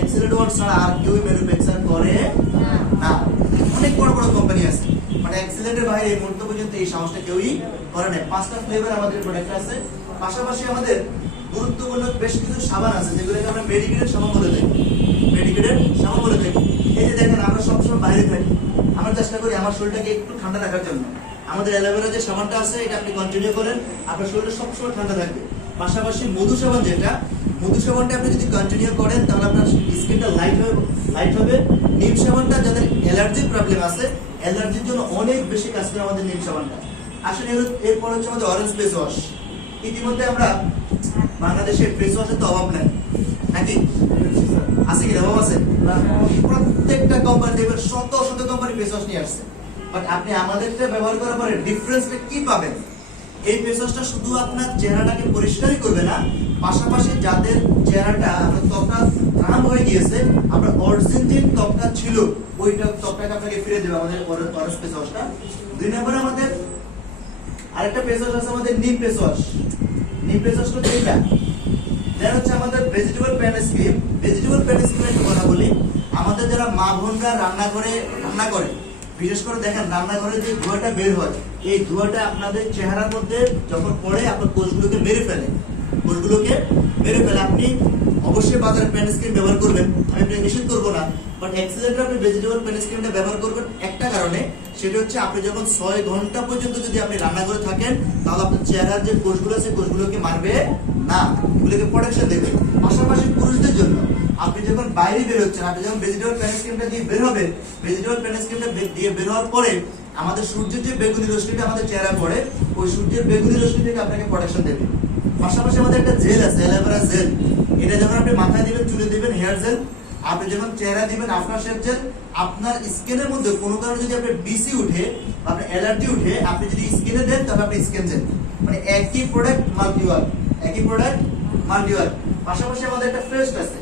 এক্সেলেন্ট ওয়ার্ড ছাড়া আর কেউ ম্যানুফ্যাকচার করে না। অনেক বড় বড় কোম্পানি আছে, মানে এক্সেলেন্টের বাইরে এই মুহূর্ত পর্যন্ত এই সাহসটা কেউই করে না। 5টা ফ্লেভার আমাদের প্রোডাক্ট আছে। পাশাপাশি আমাদের গুরুত্বপূর্ণ বেশ কিছু সাবান আছে, যেগুলোকে আমরা মেডিকেটেড সাবান বলে থাকি, মেডিকেটেড সাবান বলে থাকি। এই যে দেখেন, আমরা সবসময় বাইরে থাকি, আমরা চেষ্টা করি আমার শরীরটাকে একটু ঠান্ডা রাখার জন্য। আমাদের অ্যালোভেরা যে সাবানটা আছে, এটা আপনি কন্টিনিউ করেন, আপনার শরীরটা সবসময় ঠান্ডা থাকবে। পাশাপাশি মধু সাবান, যেটা মধু সাবানটা আপনি যদি কন্টিনিউ করেন তাহলে আপনার স্কিনটা লাইট হবে। নিম সাবানটা যাদের অ্যালার্জির প্রবলেম আছে, অ্যালার্জির জন্য অনেক বেশি কাজ করে আমাদের নিম সাবানটা। আসলে এরপর হচ্ছে আমাদের অরেঞ্জ ফেস ওয়াশ। ইতিমধ্যে আমরা বাংলাদেশের ফেস ওয়াশের তো অভাব নেই, নাকি আছে কি অভাব আছে? প্রত্যেকটা কোম্পানি দেখবেন শত শত কোম্পানি ফেস ওয়াশ নিয়ে আসছে, বাট আপনি আমাদেরটা ব্যবহার করার পরে ডিফারেন্সটা কি পাবেন? এই ফেস ওয়াশটা শুধু আপনার চেহারাটাকে পরিষ্কারই করবে না, পাশাপাশি যাদের চেহারাটা আপনার ত্বকটা খারাপ হয়ে গিয়েছে, আপনার অরিজিন যে ত্বকটা ছিল ওইটা ত্বকটাকে আপনাকে ফিরে দেবে আমাদের অরেঞ্জ ফেস ওয়াশটা। 2 নম্বরে আমাদের আরেকটা ফেস ওয়াশ আছে, আমাদের নিম ফেস ওয়াশ। নিম ফেস ওয়াশটা যেটা দেন হচ্ছে আমাদের ভেজিটেবল প্যানেস ক্রিম। ভেজিটেবল প্যানেস ক্রিম একটু কথা বলি। আমাদের যারা মা বোনরা রান্না করে, বিশেষ করে দেখেন রান্নাঘরে যে ধোঁয়াটা বের হয়, এই ধোঁয়াটা আপনাদের চেহারার মধ্যে যখন পড়ে আপনার কোষগুলোকে মেরে ফেলে, আপনি অবশ্যই বাজারে প্যানেস ক্রিম ব্যবহার করবেন, আমি এটা নিষেধ করবো না, বাট এক্সেলেন্টের আপনি ভেজিটেবল প্যানেস ক্রিমটা ব্যবহার করবেন একটা কারণে, সেটা হচ্ছে আপনি যখন 6 ঘন্টা পর্যন্ত যদি আপনি রান্না করে থাকেন, তাহলে আপনার চেহারার যে কোষগুলো আছে কোষগুলোকে মারবে না, এগুলোকে প্রোটেকশন দেবে। পাশাপাশি পুরুষদের জন্য আপনি যখন বাইরে বের হচ্ছেন, আপনি যখন ভেজিটেবল প্যানেস ক্রিমটা দিয়ে বের হবেন, ভেজিটেবল প্যানেস ক্রিমটা দিয়ে বের হওয়ার পরে আমাদের সূর্যের যে বেগুনি রশ্মিটা আমাদের চেহারা পড়ে, ওই সূর্যের বেগুনি রশ্মি থেকে আপনাকে প্রোটেকশন দেবে। পাশাপাশি আমাদের একটা জেল আছে, অ্যালোভেরা জেল। এটা যখন আপনি মাথায় দিবেন, চুলে দিবেন, হেয়ার জেল, আপনি যখন চেহারা দিবেন আফটার শেভ জেল, আপনার স্কিনের মধ্যে কোনো কারণে যদি আপনার বিসি উঠে, আপনার অ্যালার্জি উঠে, আপনি যদি স্কিনে দেন তবে আপনি স্কিন জেল, মানে একই প্রোডাক্ট মাল্টিওয়ার্ক। পাশাপাশি আমাদের একটা ফেস্ট আছে।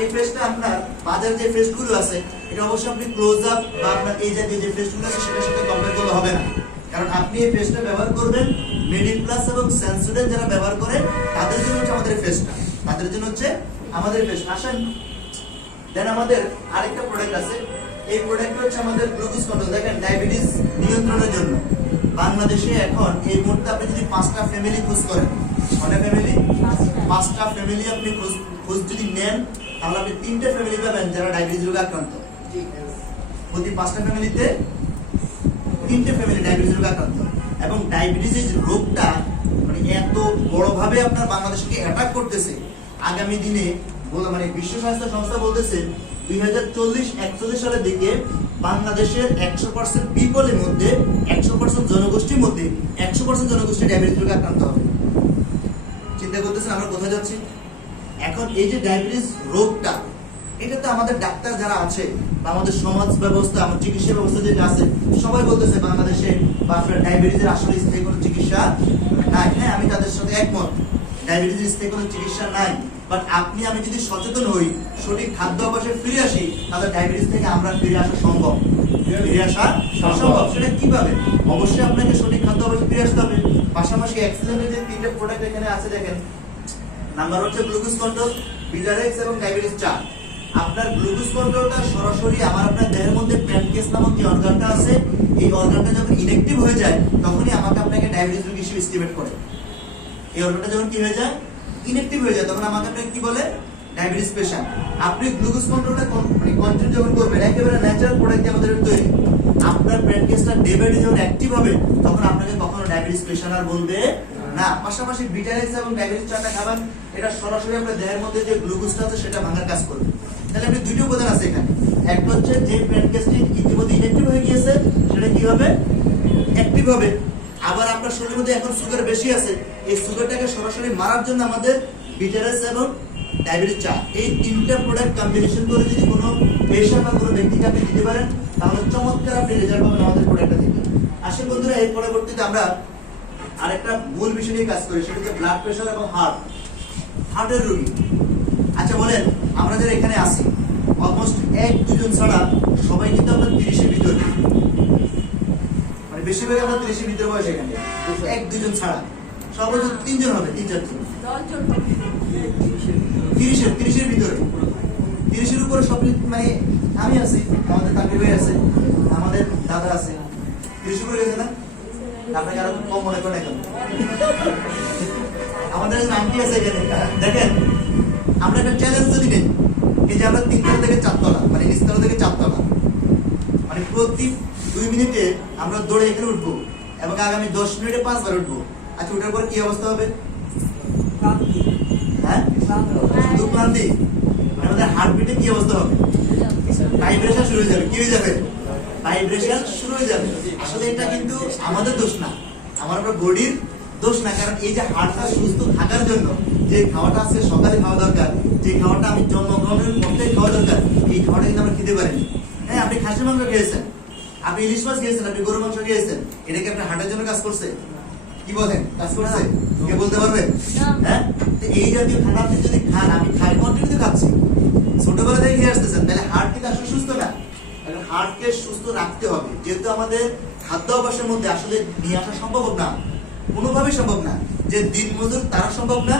এই ফেস্টটা আপনার বাজারে যে ফেস্টগুলো আছে, এটা অবশ্যই আপনি ক্লোজ আপ বা আপনার এই জাতীয় যে ফেস্টগুলো আছে সেটার সাথে কম্পেয়ার করলে হবে না, কারণ আপনি এই ফেস্টটা ব্যবহার করবেন মিডিল ক্লাস এবং সেন্সিটিভ যারা ব্যবহার করে তাদের জন্য হচ্ছে আমাদের ফেস্টটা, তাদের জন্য হচ্ছে আমাদের ফেস্ট। আসেন দেন আমাদের আরেকটা প্রোডাক্ট আছে। এই প্রোডাক্টটা হচ্ছে আমাদের গ্লুকোজ কন্ট্রোল। দেখেন ডায়াবেটিস নিয়ন্ত্রণের জন্য বাংলাদেশে এখন এই মুহূর্তে আপনি যদি 5টা ফ্যামিলি খোঁজ করেন, 5টা ফ্যামিলি আপনি খোঁজ যদি নেন, তাহলে আপনি 3টে ফ্যামিলি পাবেন যারা ডায়াবেটিস রোগে আক্রান্ত। প্রতি 5টা ফ্যামিলিতে 3টে ফ্যামিলি ডায়াবেটিস রোগে আক্রান্ত। এবং ডায়াবেটিস এই রোগটা মানে এত বড়ভাবে আপনার বাংলাদেশকে অ্যাটাক করতেছে, আগামী দিনে মানে বিশ্ব স্বাস্থ্য সংস্থা বলতেছে 2040-41 সালের দিকে বাংলাদেশের 100% পিপলের মধ্যে 100% জনগোষ্ঠীর মধ্যে 100% জনগোষ্ঠী ডায়াবেটিস রোগে আক্রান্ত হবে। চিন্তা করতেছেন আমরা কোথায় যাচ্ছি? এখন এই যে ডায়াবেটিস রোগটা, এটা তো আমাদের ডাক্তার যারা আছে বা আমাদের সমাজ ব্যবস্থা, আমার চিকিৎসা ব্যবস্থা যেটা আছে, সবাই বলতেছে বাংলাদেশে বা আপনার ডায়াবেটিসের আসলে স্থায়ী কোনো চিকিৎসা নাই। হ্যাঁ, আমি তাদের সাথে একমত, ডায়াবেটিসের স্থায়ী কোনো চিকিৎসা নাই। বাট আপনি আমি যদি সচেতন হই, সঠিক খাদ্য অভ্যাসে ফিরে আসি, তাহলে ডায়াবেটিস থেকে আমরা ফিরে আসা সম্ভব। ফিরে আসা সম্ভব। সেটা কিভাবে? অবশ্যই আপনাকে সঠিক খাদ্য অভ্যাসে ফিরে আসতে হবে। পাশাপাশি এক্সেলেন্টের যে 3টে প্রোডাক্ট এখানে আছে দেখেন, নাম্বার হচ্ছে গ্লুকোজ কন্ট্রোল, বিটারেক্স এবং ডায়াবেটিস চা। আপনার গ্লুকোজ কন্ট্রোলটা সরাসরি আপনার দেহের মধ্যে প্যানক্রিয়াস নামক যে অর্গানটা আছে, এই অর্গানটা যখন ইনঅ্যাক্টিভ হয়ে যায়, তখনই আপনাকে ডায়াবেটিস রোগী হিসেবে এস্টিমেট করে। এই অর্গানটা যখন কি হয়ে যায়, ইনঅ্যাক্টিভ হয়ে যায়, তখন আপনাকে কি বলে, ডায়াবেটিস পেশেন্ট। আপনি গ্লুকোজ কন্ট্রোলটা মানে কন্টিনিউ যখন করবেন, একেবারে ন্যাচারাল প্রোডাক্ট দিয়ে আমাদের তৈরি, আপনার প্যানক্রিয়াসটা ডে বাই ডে যখন অ্যাক্টিভ হবে, তখন আপনাকে কখনো ডায়াবেটিস পেশেন্ট আর বলবে না। পাশাপাশি বিটারেক্স এবং ডায়াবেটিস চাটা খাবেন, এটা সরাসরি আপনার দেহের মধ্যে যে গ্লুকোজটা আছে সেটা ভাঙার কাজ করবে। তাহলে আপনি দুটো উপাদান আছে এখানে, একটা হচ্ছে যে প্যানক্রিয়াসটি ইতিমধ্যে ইনঅ্যাক্টিভ হয়ে গিয়েছে, সেটা কি হবে, অ্যাক্টিভ হবে। আবার আপনার শরীরের মধ্যে এখন সুগার বেশি আছে, এই সুগারটাকে সরাসরি মারার জন্য আমাদের বিটারেক্স এবং ডায়াবেটিস চা, এই 3টা প্রোডাক্ট কম্বিনেশন করে যদি কোনো পেশেন্ট বা কোনো ব্যক্তিকে আপনি দিতে পারেন, তাহলে চমৎকার আপনি রেজাল্ট পাবেন আমাদের প্রোডাক্টটা থেকে। আসলে বন্ধুরা, এর পরবর্তীতে আমরা আরেকটা মূল বিষয় নিয়ে কাজ করি, সেটা হচ্ছে ব্লাড প্রেশার এবং হার্টের রোগী। আচ্ছা বলেন, আমরা যারা এখানে আছি, অলমোস্ট 1-2 জন ছাড়া সবাই কিন্তু আমরা 30-এর ভিতরে, মানে বেশিরভাগ আমরা 30-এর ভিতরে বয়স। এখানে 1-2 জন ছাড়া সর্বোচ্চ 3 জন হবে, 3-4 জন। 30-এর ভিতরে, 30-এর উপরে সব, মানে আমি আছি, আমাদের তাকির ভাই আছে, আমাদের দাদা আছে, 30 উপরে গেছে না? আপনাকে আরো কম মনে করেন এখন। আমাদের আন্টি আছে এখানে, দেখেন আমরা একটা চ্যালেঞ্জ যদি নেই, এই যে আমরা 3 তলা থেকে 4 তলা, মানে নিচতলা থেকে 4 তলা, মানে প্রতি 2 মিনিটে আমরা দৌড়ে এখানে উঠবো এবং আগামী 10 মিনিটে 5 বার উঠবো। আচ্ছা, ওঠার পর কি অবস্থা হবে? হ্যাঁ, শুধু ক্লান্তি। আমাদের হার্টবিটে কি অবস্থা হবে? ভাইব্রেশন শুরু হয়ে যাবে। কি হয়ে যাবে? ভাইব্রেশন শুরু হয়ে যাবে। আসলে এটা কিন্তু আমাদের দোষ না, আমার বডির দোষ না। কারণ এই যে হার্টটা সুস্থ থাকার জন্য যে খাওয়াটা আজকে সকালে খাওয়া দরকার, যে খাওয়াটা আমি জন্মগ্রহণের মধ্যে খাওয়া দরকার, এই খাওয়াটা কিন্তু আমরা খেতে পারিনি। হ্যাঁ, আপনি খাসি মাংস খেয়েছেন, আপনি ইলিশ মাছ খেয়েছেন, আপনি গরু মাংস খেয়েছেন, এটা কি আপনার হার্টের জন্য কাজ করছে? কি বলেন, কাজ করছে? কে বলতে পারবে? হ্যাঁ, এই জাতীয় খানা আপনি যদি খান, আমি খাই, কন্টিনিউ খাচ্ছি, ছোটবেলা থেকে খেয়ে আসতেছেন, তাহলে হার্ট কিন্তু আসলে সুস্থ না। হার্টকে সুস্থ রাখতে হবে, যেহেতু আমাদের খাদ্য অভ্যাসের মধ্যে আসলে নিয়ে আসা সম্ভব না, কোনোভাবেই সম্ভব না। যে দিন মজুর তারা সম্ভব না,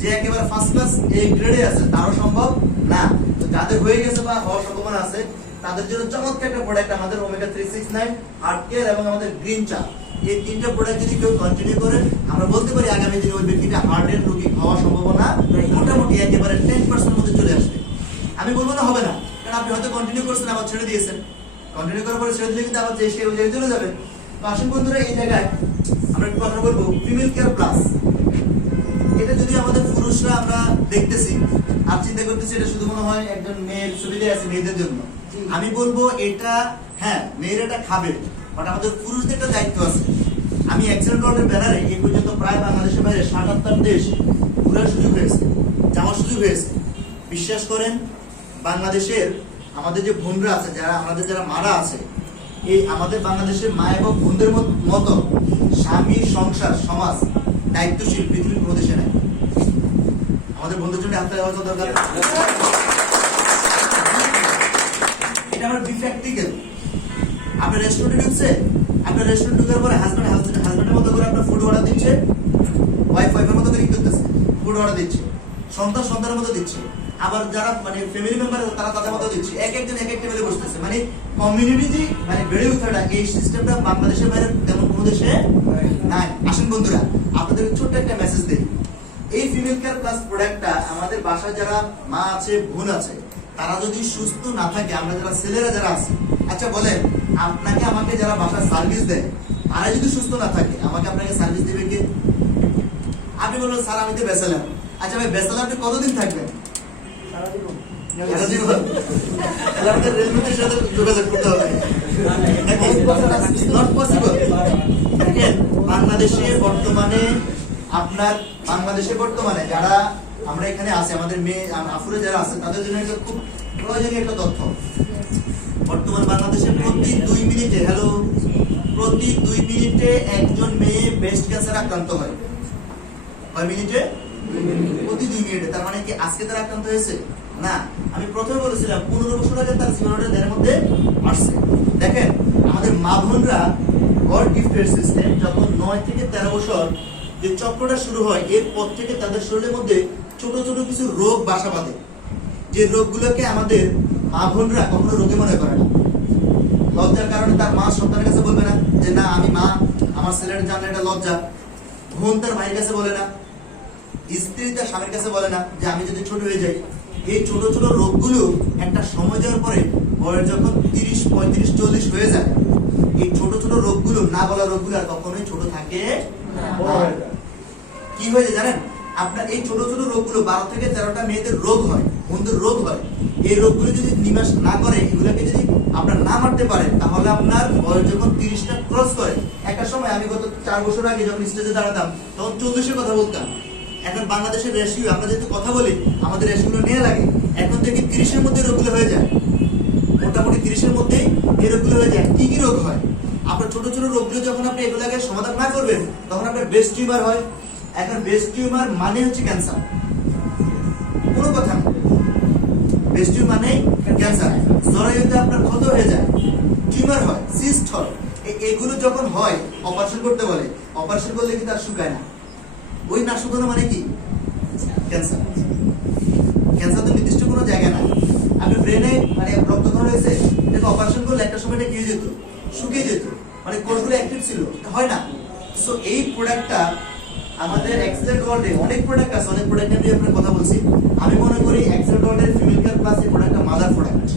যে একেবারে ফার্স্ট ক্লাস এই গ্রেডে আছে তারও সম্ভব না। তো যাদের হয়ে গেছে বা হওয়ার সম্ভাবনা আছে, তাদের জন্য চমৎকার একটা প্রোডাক্ট আমাদের ওমেগা 369 হার্ট কেয়ার এবং আমাদের গ্রিন চা। এই 3টা প্রোডাক্ট যদি কেউ কন্টিনিউ করে, আমরা বলতে পারি আগামী দিনে ওই ব্যক্তিটা হার্টের রোগী হওয়ার সম্ভাবনা মোটামুটি একেবারে 10% মধ্যে চলে আসবে। আমি বলবো না হবে না, কারণ আপনি হয়তো কন্টিনিউ করছেন, আবার ছেড়ে দিয়েছেন, কন্টিনিউ করার পরে ছেড়ে দিলে কিন্তু আবার সেই অনুযায়ী চলে যাবে। তো আসুন বন্ধুরা, এই জায়গায় আমরা একটু কথা বলবো ফিমেল কেয়ার প্লাস। এটা যদি আমাদের পুরুষরা আমরা দেখতেছি আর চিন্তা করতেছি, এটা শুধু মনে হয় একজন মেয়ের সুবিধা আছে মেয়েদের জন্য। আমি বলবো এটা, হ্যাঁ মেয়েরা এটা খাবে, বাট আমাদের পুরুষদের একটা দায়িত্ব আছে। আমি এক্সেলেন্ট ওয়ার্ল্ডের ব্যানারে এই পর্যন্ত প্রায় বাংলাদেশের বাইরে ৭-৮ দেশ ঘুরার সুযোগ হয়েছে, যাওয়ার সুযোগ হয়েছে। বিশ্বাস করেন, বাংলাদেশের আমাদের যে বোনরা আছে, যারা মারা আছে, এই আমাদের বাংলাদেশের মা এবং বোনদের মতো স্বামী, সংসার, সমাজ দায়িত্বশীল পৃথিবীর কোনো দেশে নাই। আমাদের বন্ধুর জন্য হাতে দেওয়া দরকার। এটা আমার প্র্যাকটিক্যাল। আপনার রেস্টুরেন্টে ঢুকছে, আপনার রেস্টুরেন্ট ঢুকার পরে হাজব্যান্ডের মতো করে আপনার ফুড অর্ডার দিচ্ছে, ওয়াইফের মতো করে করতেছে, ফুড অর্ডার দিচ্ছে, সন্তানের মতো দিচ্ছে, আবার যারা মানে ফ্যামিলি মেম্বার তারা তাদের মতো দিচ্ছে, একজন এক এক টেবিলে বসতেছে। মানে কমিউনিটি মানে বেড়ে ওঠাটা, এই সিস্টেমটা বাংলাদেশের বাইরে তেমন কোনো দেশে নাই। আসেন বন্ধুরা, আপনাদের ছোট্ট একটা মেসেজ দিই, এই ফিমেল কেয়ার প্লাস প্রোডাক্টটা আমাদের বাসায় যারা মা আছে, বোন আছে, তারা যদি সুস্থ না থাকে, আমরা যারা ছেলেরা যারা আছে, আচ্ছা বলেন আপনাকে আমাকে যারা বাসায় সার্ভিস দেয় তারা যদি সুস্থ না থাকে, আমাকে আপনাকে সার্ভিস দেবে কে? আপনি বলবেন স্যার আমি তো বেসালাম। আচ্ছা ভাই বেসালাম আপনি কতদিন থাকবেন? সারা জীবন। তাহলে আমাদের রেলওয়ের সাথে যোগাযোগ করতে হবে। Not possible. দেখেন বাংলাদেশে বর্তমানে যারা আমরা এখানে আছে, আমাদের মেয়ে আফুরে যারা আছে, তাদের জন্য এটা খুব প্রয়োজনীয় একটা তথ্য। বর্তমান বাংলাদেশে প্রতি 2 মিনিটে একজন মেয়ে ব্রেস্ট ক্যান্সার আক্রান্ত হয়। কয় মিনিটে? প্রতি 2 মিনিটে। তার মানে কি আজকে তারা আক্রান্ত হয়েছে? না, আমি প্রথমে বলেছিলাম 15 বছর আগে তার জীবনটা দেহের মধ্যে আসছে। দেখেন আমাদের মা বোনরা গড গিফটেড সিস্টেম যখন 9 থেকে 13 বছর যে চক্রটা শুরু হয়, এরপর থেকে তাদের শরীরের মধ্যে ছোট ছোট কিছু রোগ বাসা বাঁধে, যে রোগগুলোকে আমাদের মা বোনরা কখনো রোগে মনে করে না। লজ্জার কারণে তার মা সন্তানের কাছে বলবে না যে না আমি মা, আমার ছেলের জানলে এটা লজ্জা। বোন তার ভাইয়ের কাছে বলে না, স্ত্রী তার স্বামীর কাছে বলে না যে আমি যদি ছোট হয়ে যাই। এই ছোট ছোট রোগগুলো একটা সময় যাওয়ার পরে বয়স যখন 30, 35, 40 হয়ে যায়, এই ছোট ছোট রোগগুলো, না বলা রোগগুলো আর কখনোই ছোট থাকে না। কি হয়েছে জানেন? আপনার এই ছোট ছোট রোগগুলো 12 থেকে 13টা মেয়েদের রোগ হয়, বন্ধুর রোগ হয়। এই রোগগুলো যদি নিবাস না করে, এগুলোকে যদি আপনার না মারতে পারেন, তাহলে আপনার বয়স যখন 30টা ক্রস করে, একটা সময় আমি গত 4 বছর আগে যখন স্টেজে দাঁড়াতাম তখন 40-এর কথা বলতাম। এখন বাংলাদেশের রেশিও, আমরা যেহেতু কথা বলি আমাদের রেশিওগুলো নিয়ে লাগে, এখন থেকে 30-এর মধ্যে রোগগুলো হয়ে যায়। মোটামুটি 30-এর মধ্যেই এই রোগগুলো হয়ে যায়। কি কি রোগ হয়? আপনার ছোট ছোট রোগগুলো যখন আপনি এগুলোকে সমাধান না করবেন, তখন আপনার ব্রেস্ট টিউমার হয়। এখন ব্রেস্ট টিউমার মানে হচ্ছে ক্যান্সার, কোনো কথা না। ব্রেস্ট টিউমার মানে ক্যান্সার। জরায়ুতে আপনার ক্ষত হয়ে যায়, টিউমার হয়, সিস্ট হয়। এগুলো যখন হয় অপারেশন করতে বলে, অপারেশন করলে কিন্তু আর শুকায় না। ওই না শুকানো মানে কি? ক্যান্সার। ক্যান্সার তো নির্দিষ্ট কোনো জায়গা না। আপনি ব্রেনে মানে রক্তক্ষরণ হয়েছে, এটাকে অপারেশন করলে একটা সময় এটা কি হয়ে যেত? শুকিয়ে যেত, মানে কোষগুলো অ্যাক্টিভ ছিল, হয় না। সো এই প্রোডাক্টটা আমাদের এক্সেলেন্ট ওয়ার্ল্ডে অনেক প্রোডাক্ট আছে, অনেক প্রোডাক্ট নিয়ে আপনার কথা বলছি। আমি মনে করি এক্সেলেন্ট ওয়ার্ল্ডের ফিমেল কেয়ার প্লাস এই প্রোডাক্টটা মাদার প্রোডাক্ট।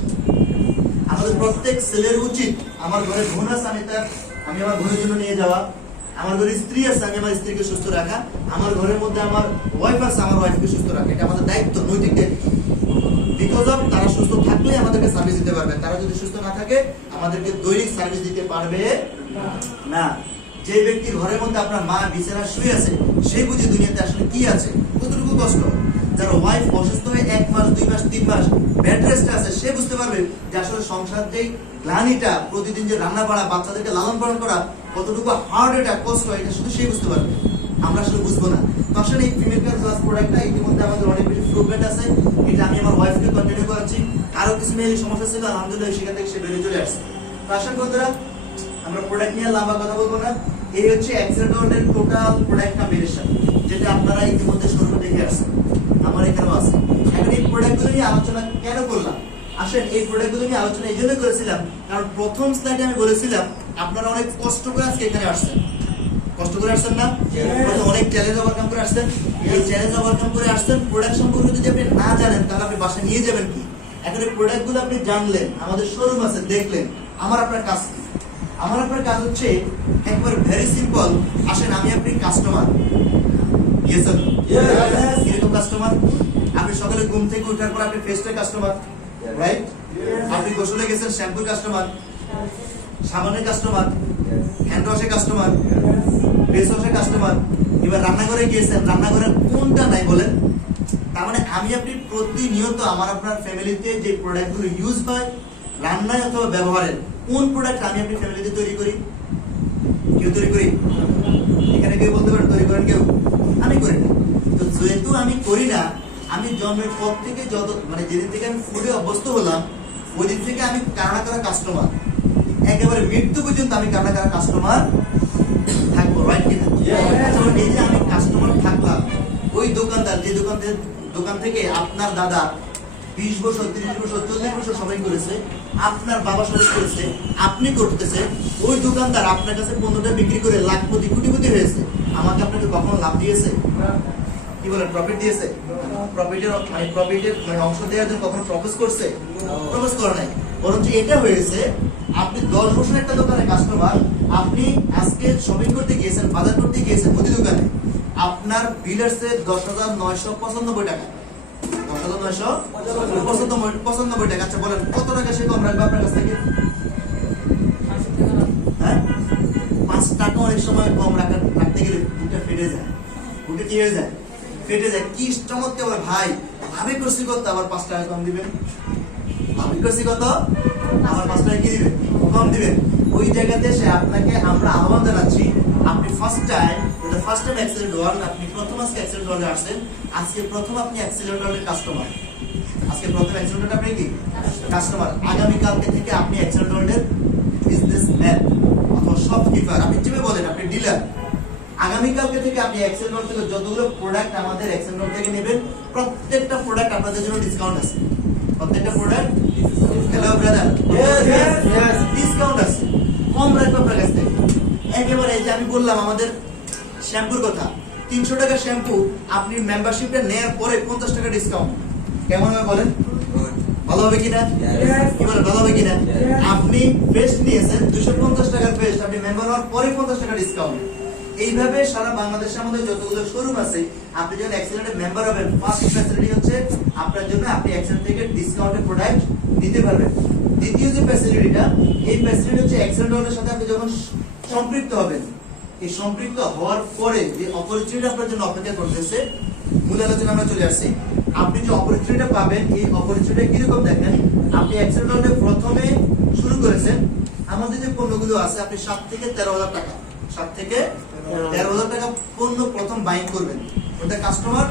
আমাদের প্রত্যেক ছেলের উচিত, আমার ঘরে বোন আছে আমি আমার বোনের জন্য নিয়ে যাওয়া, আমার ঘরে স্ত্রী আছে আমি আমার স্ত্রীকে সুস্থ রাখা, আমার ঘরের মধ্যে আমার ওয়াইফ আছে আমার ওয়াইফকে সুস্থ রাখা। এটা আমাদের দায়িত্ব, নৈতিক দায়িত্ব। বিকজ অফ তারা সুস্থ থাকলে আমাদেরকে সার্ভিস দিতে পারবে, তারা যদি সুস্থ না থাকে আমাদেরকে দৈনিক সার্ভিস দিতে পারবে না। যে ব্যক্তির ঘরের মধ্যে আপনার মা বিছানা শুয়ে আছে, সে বুঝে দুনিয়াতে আসলে কি আছে, কতটুকু কষ্ট। যারা ওয়াইফ অসুস্থ হয়ে 1 মাস, 2 মাস, 3 মাস বেড রেস্টে আছে, সে বুঝতে পারবে যে আসলে সংসার যেই গ্লানিটা, প্রতিদিন যে রান্না বাড়া, বাচ্চাদেরকে লালন পালন করা কতটুকু হার্ড, এটা কষ্ট, এটা শুধু সেই বুঝতে পারবে, আমরা আসলে বুঝবো না। তো আসলে এই ফিমেল কেয়ার প্লাস প্রোডাক্টটা ইতিমধ্যে আমাদের অনেক বেশি ইমপ্রুভমেন্ট আছে। এটা আমি আমার ওয়াইফকে কন্টিনিউ করাচ্ছি। কারো কিছু মেয়ের সমস্যা ছিল, আলহামদুলিল্লাহ সেখান থেকে সে বেরিয়ে চলে আসছে। তো আশা বন্ধুরা, আমরা প্রোডাক্ট নিয়ে লম্বা কথা বলবো না। এই হচ্ছে এক্সেলেন্ট ওয়ার্ল্ডের টোটাল প্রোডাক্ট কম্বিনেশন, যেটা আপনারা ইতিমধ্যে শোরুমে দেখে আসছেন, আমার এখানেও আছে। এখন এই প্রোডাক্টগুলো নিয়ে আলোচনা কেন করলাম? আসেন এই প্রোডাক্টগুলো নিয়ে আলোচনা এই জন্য করেছিলাম কারণ প্রথম স্লাইডে আমি বলেছিলাম আপনারা অনেক কষ্ট করে আজকে এখানে আসছেন। কষ্ট করে আসছেন না? অনেক চ্যালেঞ্জ ওভারকাম করে আসছেন। এই চ্যালেঞ্জ ওভারকাম করে আসছেন। প্রোডাক্ট সম্পর্কে যদি আপনি না জানেন তাহলে আপনি বাসায় নিয়ে যাবেন কি? এখন এই প্রোডাক্টগুলো আপনি জানলেন, আমাদের শোরুম আছে, দেখলেন, আমার আপনার কাজ কি? আমার আপনার কাজ হচ্ছে একবার ভেরি সিম্পল। আসেন আমি আপনি কাস্টমার, ইয়েস স্যার, এরকম কাস্টমার। আপনি সকালে ঘুম থেকে ওঠার পর আপনি ফেস্টের কাস্টমার, রাইট? আপনি গোসলে গেছেন, শ্যাম্পুর কাস্টমার, সাবানের কাস্টমার, হ্যান্ড ওয়াশের কাস্টমার, ফেস ওয়াশের কাস্টমার। এবার রান্নাঘরে গিয়েছেন, রান্নাঘরের কোনটা নাই বলেন? তার মানে আমি আপনি প্রতিনিয়ত আমার আপনার ফ্যামিলিতে যে প্রোডাক্টগুলো ইউজ হয় রান্নায় অথবা ব্যবহারের, কোন প্রোডাক্ট আমি আপনি ফ্যামিলিতে তৈরি করি? কেউ তৈরি করি? এখানে কেউ বলতে পারেন তৈরি করেন? কেউ? আমি করি না। তো যেহেতু আমি করি না, আমি জন্মের পর থেকে যত মানে যেদিন থেকে আমি ফুডে অভ্যস্ত হলাম, ওই দিন থেকে আমি কারা কারা কাস্টমার, একেবারে মৃত্যু পর্যন্ত আমি কারা কারা কাস্টমার থাকবো, রাইট কিনা? এই যে আমি কাস্টমার থাকলাম, ওই দোকানদার যে দোকান থেকে আপনার দাদা 20 বছর, 30 বছর, 40 বছর সময় করেছে, আপনার বাবা সবাই করেছে, আপনি করতেছে, ওই দোকানদার আপনার কাছে পণ্যটা বিক্রি করে লাখপতি, কোটিপতি হয়েছে, আমাকে আপনাকে কখনো লাভ দিয়েছে? কি বলেন প্রফিট দিয়েছে? প্রফিটের অংশ দেওয়ার জন্য কখনো প্রপোজ করছে? প্রপোজ করে নাই। বরঞ্চ এটা হয়েছে আপনি 10 বছর একটা দোকানে কাস্টমার, আপনি আজকে শপিং করতে গিয়েছেন, বাজার করতে গিয়েছেন মুদি দোকানে, আপনার বিল আসছে 10,995 টাকা। 10,995 টাকা। আচ্ছা বলেন কত টাকা সে কম রাখবে আপনার কাছ থেকে? হ্যাঁ, 5 টাকা অনেক সময় কম রাখতে গেলে বুকটা ফেটে যায়। বুকে কি হয়ে যায়? ফেটে যায়। কি চমৎকার বলে ভাই, আমি করছি কত, আবার 5 টাকা কম দিবেন। আমি করছি কত, আমার 5 টাকা কি দিবেন? কম দিবেন। ওই জায়গাতে সে আপনাকে আমরা আহ্বান জানাচ্ছি, আপনি ফার্স্ট টাইম অ্যাক্সিলেন্ট ওয়ার্ল্ড, আপনি প্রথম আজকে অ্যাক্সিলেন্ট ওয়ার্ল্ডে আসছেন, আজকে প্রথম আপনি অ্যাক্সিলেন্ট ওয়ার্ল্ডের কাস্টমার। আজকে প্রথম অ্যাক্সিলেন্ট আপনি কি কাস্টমার। আগামী কালকে থেকে আপনি অ্যাক্সিলেন্ট ওয়ার্ল্ডের বিজনেসম্যান অথবা শপকিপার, আপনি যেভাবে বলেন, আপনি ডিলার। আগামীকালকে থেকে আপনি এক্সেল নোট থেকে যতগুলো প্রোডাক্ট আমাদের এক্সেল নোট থেকে নেবেন, প্রত্যেকটা প্রোডাক্ট আপনাদের জন্য ডিসকাউন্ট আছে। প্রত্যেকটা প্রোডাক্ট, হ্যালো ব্রাদার, ডিসকাউন্ট আছে, কম রাখবো আপনার কাছ থেকে। একেবারে এই যে আমি বললাম আমাদের শ্যাম্পুর কথা, 300 টাকা শ্যাম্পু আপনি মেম্বারশিপটা নেওয়ার পরে 50 টাকা ডিসকাউন্ট। কেমন হবে বলেন? ভালো হবে কিনা? কি বলেন, ভালো হবে কিনা? আপনি পেস্ট নিয়েছেন 250 টাকার পেস্ট, আপনি মেম্বার হওয়ার পরে 50 টাকা ডিসকাউন্ট। এইভাবে সারা বাংলাদেশে আমাদের যতগুলো শোরুম আছে, আপনি যখন এক্সেলেন্টের মেম্বার হবেন, ফার্স্ট ফ্যাসিলিটি হচ্ছে আপনার জন্য আপনি এক্সেলেন্ট থেকে ডিসকাউন্টেড প্রোডাক্ট নিতে পারবেন। দ্বিতীয় যে ফ্যাসিলিটিটা, এই ফ্যাসিলিটি হচ্ছে এক্সেলেন্ট ওয়ার্ল্ডের সাথে আপনি যখন সম্পৃক্ত হবেন, এই সম্পৃক্ত হওয়ার পরে যে অপরচুনিটি আপনার জন্য অপেক্ষা করতেছে, মূল আলোচনা আমরা চলে আসছি। আপনি যে অপরচুনিটিটা পাবেন, এই অপরচুনিটি কিরকম দেখেন, আপনি এক্সেলেন্ট ওয়ার্ল্ডে প্রথমে শুরু করেছেন, আমাদের যে পণ্যগুলো আছে আপনি 7 থেকে 13,000 টাকা, 7 থেকে 13,000 টাকা পণ্য প্রথম বাইং করবেন। ওটা কাস্টমার,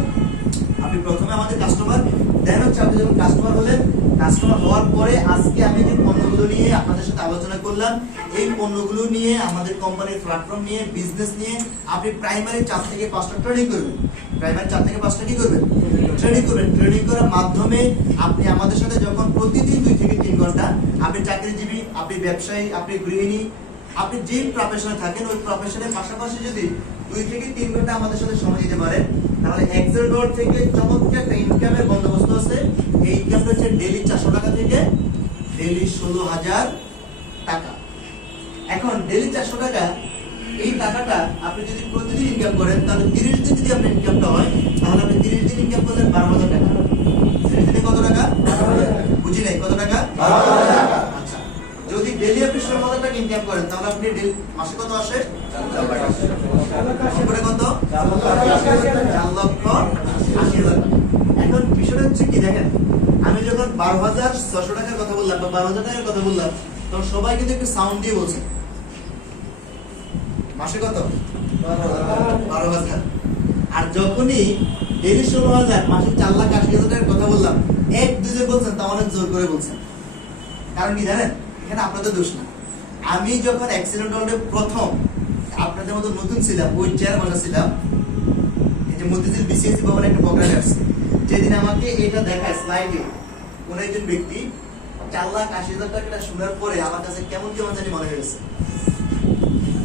আপনি প্রথমে আমাদের কাস্টমার, দেন হচ্ছে আপনি যখন কাস্টমার হলেন, কাস্টমার হওয়ার পরে আজকে আমি যে পণ্যগুলো নিয়ে আপনাদের সাথে আলোচনা করলাম, এই পণ্যগুলো নিয়ে আমাদের কোম্পানির প্ল্যাটফর্ম নিয়ে, বিজনেস নিয়ে আপনি প্রাইমারি 4 থেকে 5টা ট্রেনিং করবেন। প্রাইমারি 4 থেকে 5টা কি করবেন? ট্রেনিং করবেন। ট্রেনিং করার মাধ্যমে আপনি আমাদের সাথে যখন প্রতিদিন 2 থেকে 3 ঘন্টা, আপনি চাকরিজীবী, আপনি ব্যবসায়ী, আপনি গৃহিণী, আপনি যে প্রফেশনে থাকেন, ওই প্রফেশনের পাশাপাশি যদি 2 থেকে 3 ঘন্টা আমাদের সাথে সময় দিতে পারেন, তাহলে এক্সেলেন্ট ওয়ার্ল্ড থেকে চমৎকার একটা ইনকামের বন্দোবস্ত আছে। এই ইনকামটা হচ্ছে ডেইলি 400 টাকা থেকে ডেইলি 16,000 টাকা। এখন ডেইলি 400 টাকা, এই টাকাটা আপনি যদি প্রতিদিন ইনকাম করেন, তাহলে 30 দিন যদি আপনার ইনকামটা হয়, তাহলে আপনি 30 দিন ইনকাম করলেন 12,000 টাকা। 30 দিনে কত টাকা? বুঝি নাই, কত টাকা? 12,000 টাকা। আচ্ছা, যদি ডেইলি আপনি 16,000 টাকা ইনকাম করেন, তাহলে আপনি মাসে কত আসে? 4 কত? 4,80,000 টাকা। এখন বিষয়টা হচ্ছে কি দেখেন, আমি যখন 12,600 টাকার কথা বললাম বা 12,000 টাকার কথা বললাম, তখন সবাই কিন্তু একটু সাউন্ড দিয়ে বলছে মাসে কত? 12,000। আর যখনই ডেইলি 16,000, মাসে 4,80,000 টাকার কথা বললাম, এক দুজন বলছেন, তা অনেক জোর করে বলছেন। কারণ কি জানেন, এখানে আপনাদের দোষ না। আমি যখন অ্যাক্সিলেন্ট ওয়ার্ল্ডে প্রথম আপনাদের মতো নতুন ছিলাম, ওই চেয়ারম্যান ছিলাম, এই যে মতিঝিল বিসিএসসি ভবনে একটা প্রোগ্রামে আসছে, যেদিন আমাকে এটা দেখায় স্লাইডে কোন একজন ব্যক্তি 4,80,000 টাকাটা শোনার পরে আমার কাছে কেমন কেমন জানি মনে হয়েছে,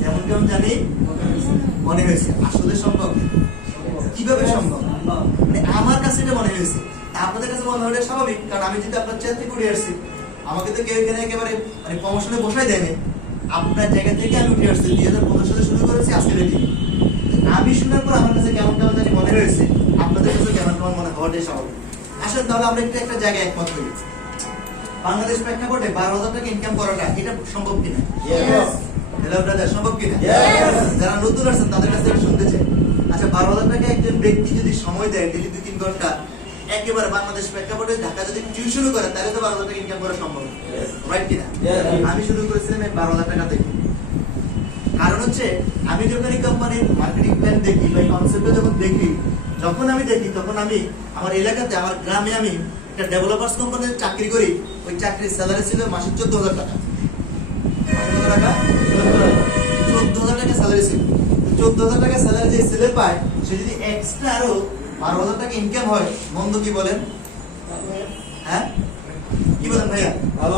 কেমন কেমন জানি মনে হয়েছে। আসলে সম্ভব? কিভাবে সম্ভব? মানে আমার কাছে এটা মনে হয়েছে, আপনাদের কাছে মনে হলে স্বাভাবিক, কারণ আমি যদি আপনার চেয়ার থেকে উঠে আসছি, আমাকে তো কেউ এখানে একেবারে মানে প্রমোশনে বসাই দেয়নি, আপনার জায়গা থেকে আমি উঠে আসছি। 2015 সালে শুরু করেছি, আজকে রেডি। আমি শোনার পর আমার কাছে কেমন কেমন জানি মনে হয়েছে, আপনাদের কাছে কেমন কেমন মনে হওয়াটাই স্বাভাবিক। আসলে তাহলে আমরা একটা জায়গায় একমত হই, বাংলাদেশ প্রেক্ষাপটে 12,000 টাকা ইনকাম করাটা এটা সম্ভব কিনা? হ্যালো ব্রাদার, সম্ভব কিনা? যারা নতুন আসছেন তাদের কাছে শুনতে চাই। আচ্ছা, 12,000 টাকা একজন ব্যক্তি যদি সময় দেয় ডেইলি 2-3 ঘন্টা, একেবারে বাংলাদেশ প্রেক্ষাপটে ঢাকা যদি টিউশনও করে, তাহলে তো 12,000 টাকা ইনকাম করা সম্ভব, রাইট কিনা? আমি শুরু করেছিলাম 12,000 টাকা থেকে। কারণ হচ্ছে আমি যখন এই কোম্পানির মার্কেটিং প্ল্যান দেখি বা কনসেপ্টটা যখন আমি দেখি, তখন আমি আমার এলাকাতে, আমার গ্রামে আমি একটা ডেভেলপার্স কোম্পানিতে চাকরি করি। ওই চাকরির স্যালারি ছিল মাসে 14,000 টাকা। 14,000 টাকা স্যালারি ছিল। 14,000 টাকা স্যালারি যে ছেলে পায়, সে যদি এক্সট্রা আরো 12,000 টাকা ইনকাম হয়, মন্দ কি বলেন? হ্যাঁ, কি বলেন ভাইয়া? ভালো।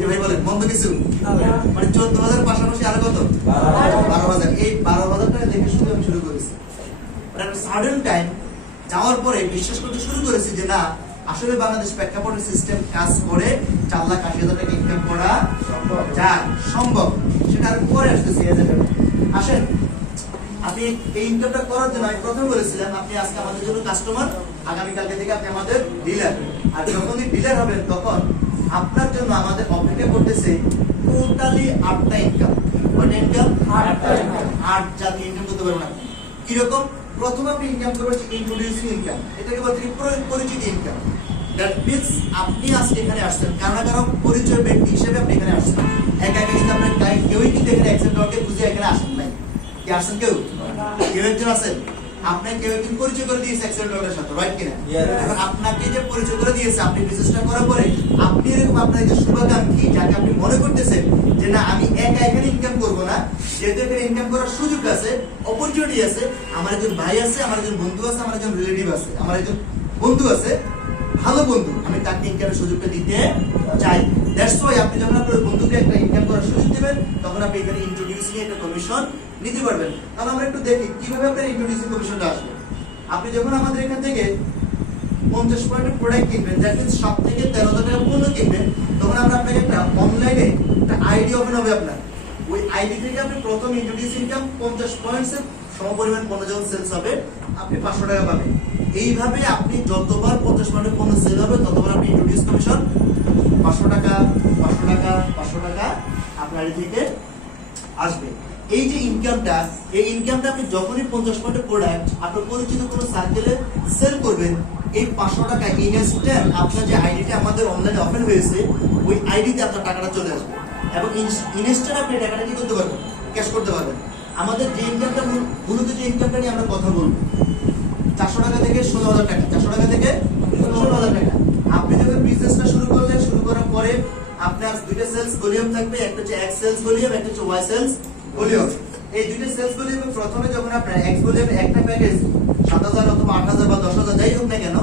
এই ভাই বলেন মন্দ কিছু? মানে 14,000 পাশাপাশি আরো কত? 12,000। এই 12,000 টাকা দেখে শুরু আমি শুরু করেছি। সাডেন টাইম যাওয়ার পরে বিশ্বাস করতে শুরু করেছি যে না আসলে বাংলাদেশ প্রেক্ষাপটের সিস্টেম কাজ করে 4,80,000 টাকা ইনকাম করা যায়, সম্ভব। সেটা আর পরে আসতেছি। আসেন, আপনি এই ইনকামটা করার জন্য আমি প্রথমে বলেছিলাম আপনি আজকে আমাদের জন্য কাস্টমার, আগামীকালকে থেকে আপনি আমাদের ডিলার। আর যখনই ডিলার হবেন তখন আপনার জন্য আমাদের অপেক্ষা করতেছে টোটালি 8টা ইনকাম। কয়টা ইনকাম? 8 জাতীয় ইনকাম করতে পারবেন আপনি। কিরকম? প্রথম আপনি ইনকাম করবেন ইন্ট্রোডিউসিং ইনকাম, এটাকে বলতে পরিচিতি ইনকাম। দ্যাট মিন্স আপনি আজকে এখানে আসছেন কারণ কারো পরিচয় ব্যক্তি হিসেবে আপনি এখানে আসছেন। একা একা কিন্তু আপনার কেউই কিন্তু এখানে অ্যাকসেন্টকে খুঁজে এখানে আসেন নাই। কি আসছেন কেউ? কেউ একজন আছেন, আপনাকে কেউ একজন পরিচয় করে দিয়েছে অ্যাকসেন্টের সাথে, রাইট কিনা? এখন আপনাকে যে পরিচয় করে দিয়েছে, আপনি বিজনেসটা করার পরে আপনি এরকম আপনার যে শুভাকাঙ্ক্ষী যাকে আপনি মনে করতেছেন যে না আমি একা এখানে ইনকাম করব না, যেহেতু এখানে ইনকাম করার সুযোগ আছে, অপরচুনিটি আছে, আমার একজন ভাই আছে, আমার একজন বন্ধু আছে, আমার একজন রিলেটিভ আছে, আমার একজন বন্ধু আছে, ভালো বন্ধু, আমি তাকে ইনকামের সুযোগটা দিতে চাই। দ্যাটস ওয়াই আপনি যখন আপনার বন্ধুকে একটা ইনকাম করার সুযোগ দিবেন তখন আপনি এখানে ইন্ট্রোডিউসিং একটা কমিশন নিতে পারবেন। তাহলে আমরা একটু দেখি কিভাবে আপনার ইন্ট্রোডিউসিং কমিশনটা আসবে। আপনি যখন আমাদের এখান থেকে 50 পয়েন্টের প্রোডাক্ট কিনবেন, দ্যাট মিন্স সব থেকে 13,000 টাকা পণ্য কিনবেন, তখন আমরা আপনাকে একটা অনলাইনে একটা আইডি ওপেন হবে আপনার। ওই আইডি থেকে আপনি প্রথম ইন্ট্রোডিউস ইনকাম 50 পয়েন্টসের সমপরিমাণ পণ্য যখন সেলস হবে আপনি 500 টাকা পাবেন। এইভাবে আপনি যতবার 50 পয়েন্টের পণ্য সেল হবে ততবার আপনি ইন্ট্রোডিউস কমিশন 500 টাকা 500 টাকা 500 টাকা আপনার আইডি থেকে আসবে। এই যে ইনকামটা, এই ইনকামটা আপনি যখনই 50 পয়েন্টের প্রোডাক্ট আপনার পরিচিত কোনো সার্কেলে সেল করবেন, এই 500 টাকা ইনস্ট্যান্ট আপনার যে আইডিটা আমাদের অনলাইনে ওপেন হয়েছে ওই আইডিতে আপনার টাকাটা চলে আসবে এবং ইনস্ট্যান্ট আপনি টাকাটা কি করতে পারবেন? ক্যাশ করতে পারবেন। আমাদের যে ইনকামটা মূলত যে ইনকামটা নিয়ে আমরা কথা বলবো 400 টাকা থেকে 16,000 টাকা, 400 টাকা থেকে 16,000 টাকা। আপনি যখন বিজনেসটা শুরু করলেন, শুরু করার পরে আপনার দুইটা সেলস ভলিউম থাকবে, একটা হচ্ছে এক্স সেলস ভলিউম, একটা হচ্ছে ওয়াই সেলস ভলিউম। এই দুইটা সেলস ভলিউমে প্রথমে যখন আপনার এক্স ভলিউমে একটা প্যাকেজ 7,000 অথবা 8,000 বা 10,000 যাই হোক না কেন,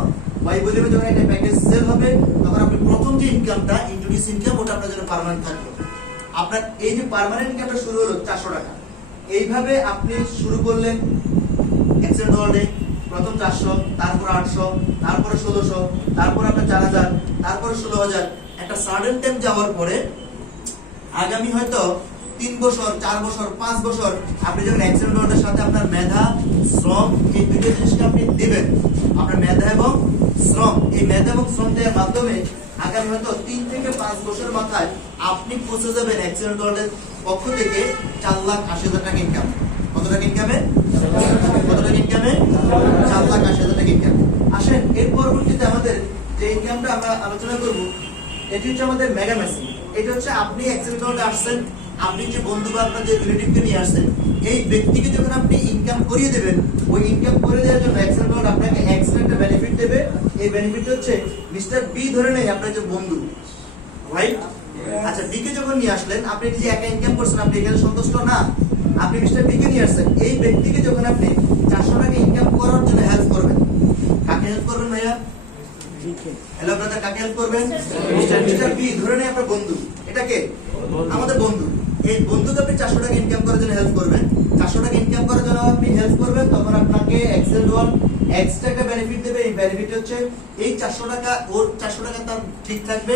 ওয়াই ভলিউমে যখন একটা প্যাকেজ সেল হবে তখন আপনি প্রথম যে ইনকামটা ইন্ট্রোডিউস ইনকাম ওটা আপনার জন্য পার্মানেন্ট থাকবে। আপনার এই যে পার্মানেন্ট ইনকামটা শুরু হলো 400 টাকা। এইভাবে আপনি শুরু করলেন এক্সেন্ট ওয়ার্ল্ডে, প্রথম 400, তারপর 800, তারপরে 1600, তারপর আপনার 4,000, তারপরে 16,000। একটা সার্টেন টাইম যাওয়ার পরে আগামী হয়তো 3 বছর 4 বছর 5 বছর আপনি যখন এক্সেন্ট ওয়ার্ল্ডের সাথে আপনার মেধা শ্রম এই দুটো জিনিসকে আপনি দিবেন, আপনার মেধা এবং শ্রম, এই মেধা এবং শ্রম দেওয়ার মাধ্যমে আগামী হয়তো 3 থেকে 5 বছর মাথায় আপনি পৌঁছে যাবেন এক্সেন্ট ওয়ার্ল্ডের পক্ষ থেকে 4,80,000 টাকা ইনকাম। কত টাকা ইনকামে? কত টাকা ইনকামে? 4,80,000 টাকা ইনকামে। আসেন, এর পরবর্তীতে আমাদের যে ইনকামটা আমরা আলোচনা করব এটি হচ্ছে আমাদের মেগা মেসেজ। এটা হচ্ছে আপনি এক্সেন্ট ওয়ার্ল্ডে আসছেন, আপনি যে বন্ধু বা আপনার যে রিলেটিভকে নিয়ে আসছেন, এই ব্যক্তিকে যখন আপনি ইনকাম করিয়ে দেবেন, ওই ইনকাম করে দেওয়ার জন্য এক্সেন্ট ওয়ার্ল্ড আপনাকে এক্সট্রা একটা বেনিফিট দেবে। এই বেনিফিট হচ্ছে মিস্টার বি ধরে নেই আপনার যে বন্ধু, রাইট? আচ্ছা, বি কে যখন নিয়ে আসলেন, আপনি যে একা ইনকাম করছেন, আপনি এখানে সন্তুষ্ট না, আপনি মিস্টার বি কে নিয়ে আসছেন। এই ব্যক্তিকে যখন আপনি 400 টাকা ইনকাম করার জন্য হেল্প করবেন, কাকে হেল্প করবেন ভাইয়া? হ্যালো ব্রাদার, কাকে হেল্প করবেন? মিস্টার বি ধরে নেই আপনার বন্ধু, এটাকে আমাদের বন্ধু। এই বন্ধুকে আপনি 400 টাকা ইনকাম করার জন্য হেল্প করবেন। 400 টাকা ইনকাম করার জন্য আপনি হেল্প করবেন, তখন আপনাকে এক্সেন্ট ওয়ার্ল্ড এক্সট্রা একটা বেনিফিট দেবে। এই বেনিফিট হচ্ছে এই 400 টাকা, ওর 400 টাকা তার ঠিক থাকবে,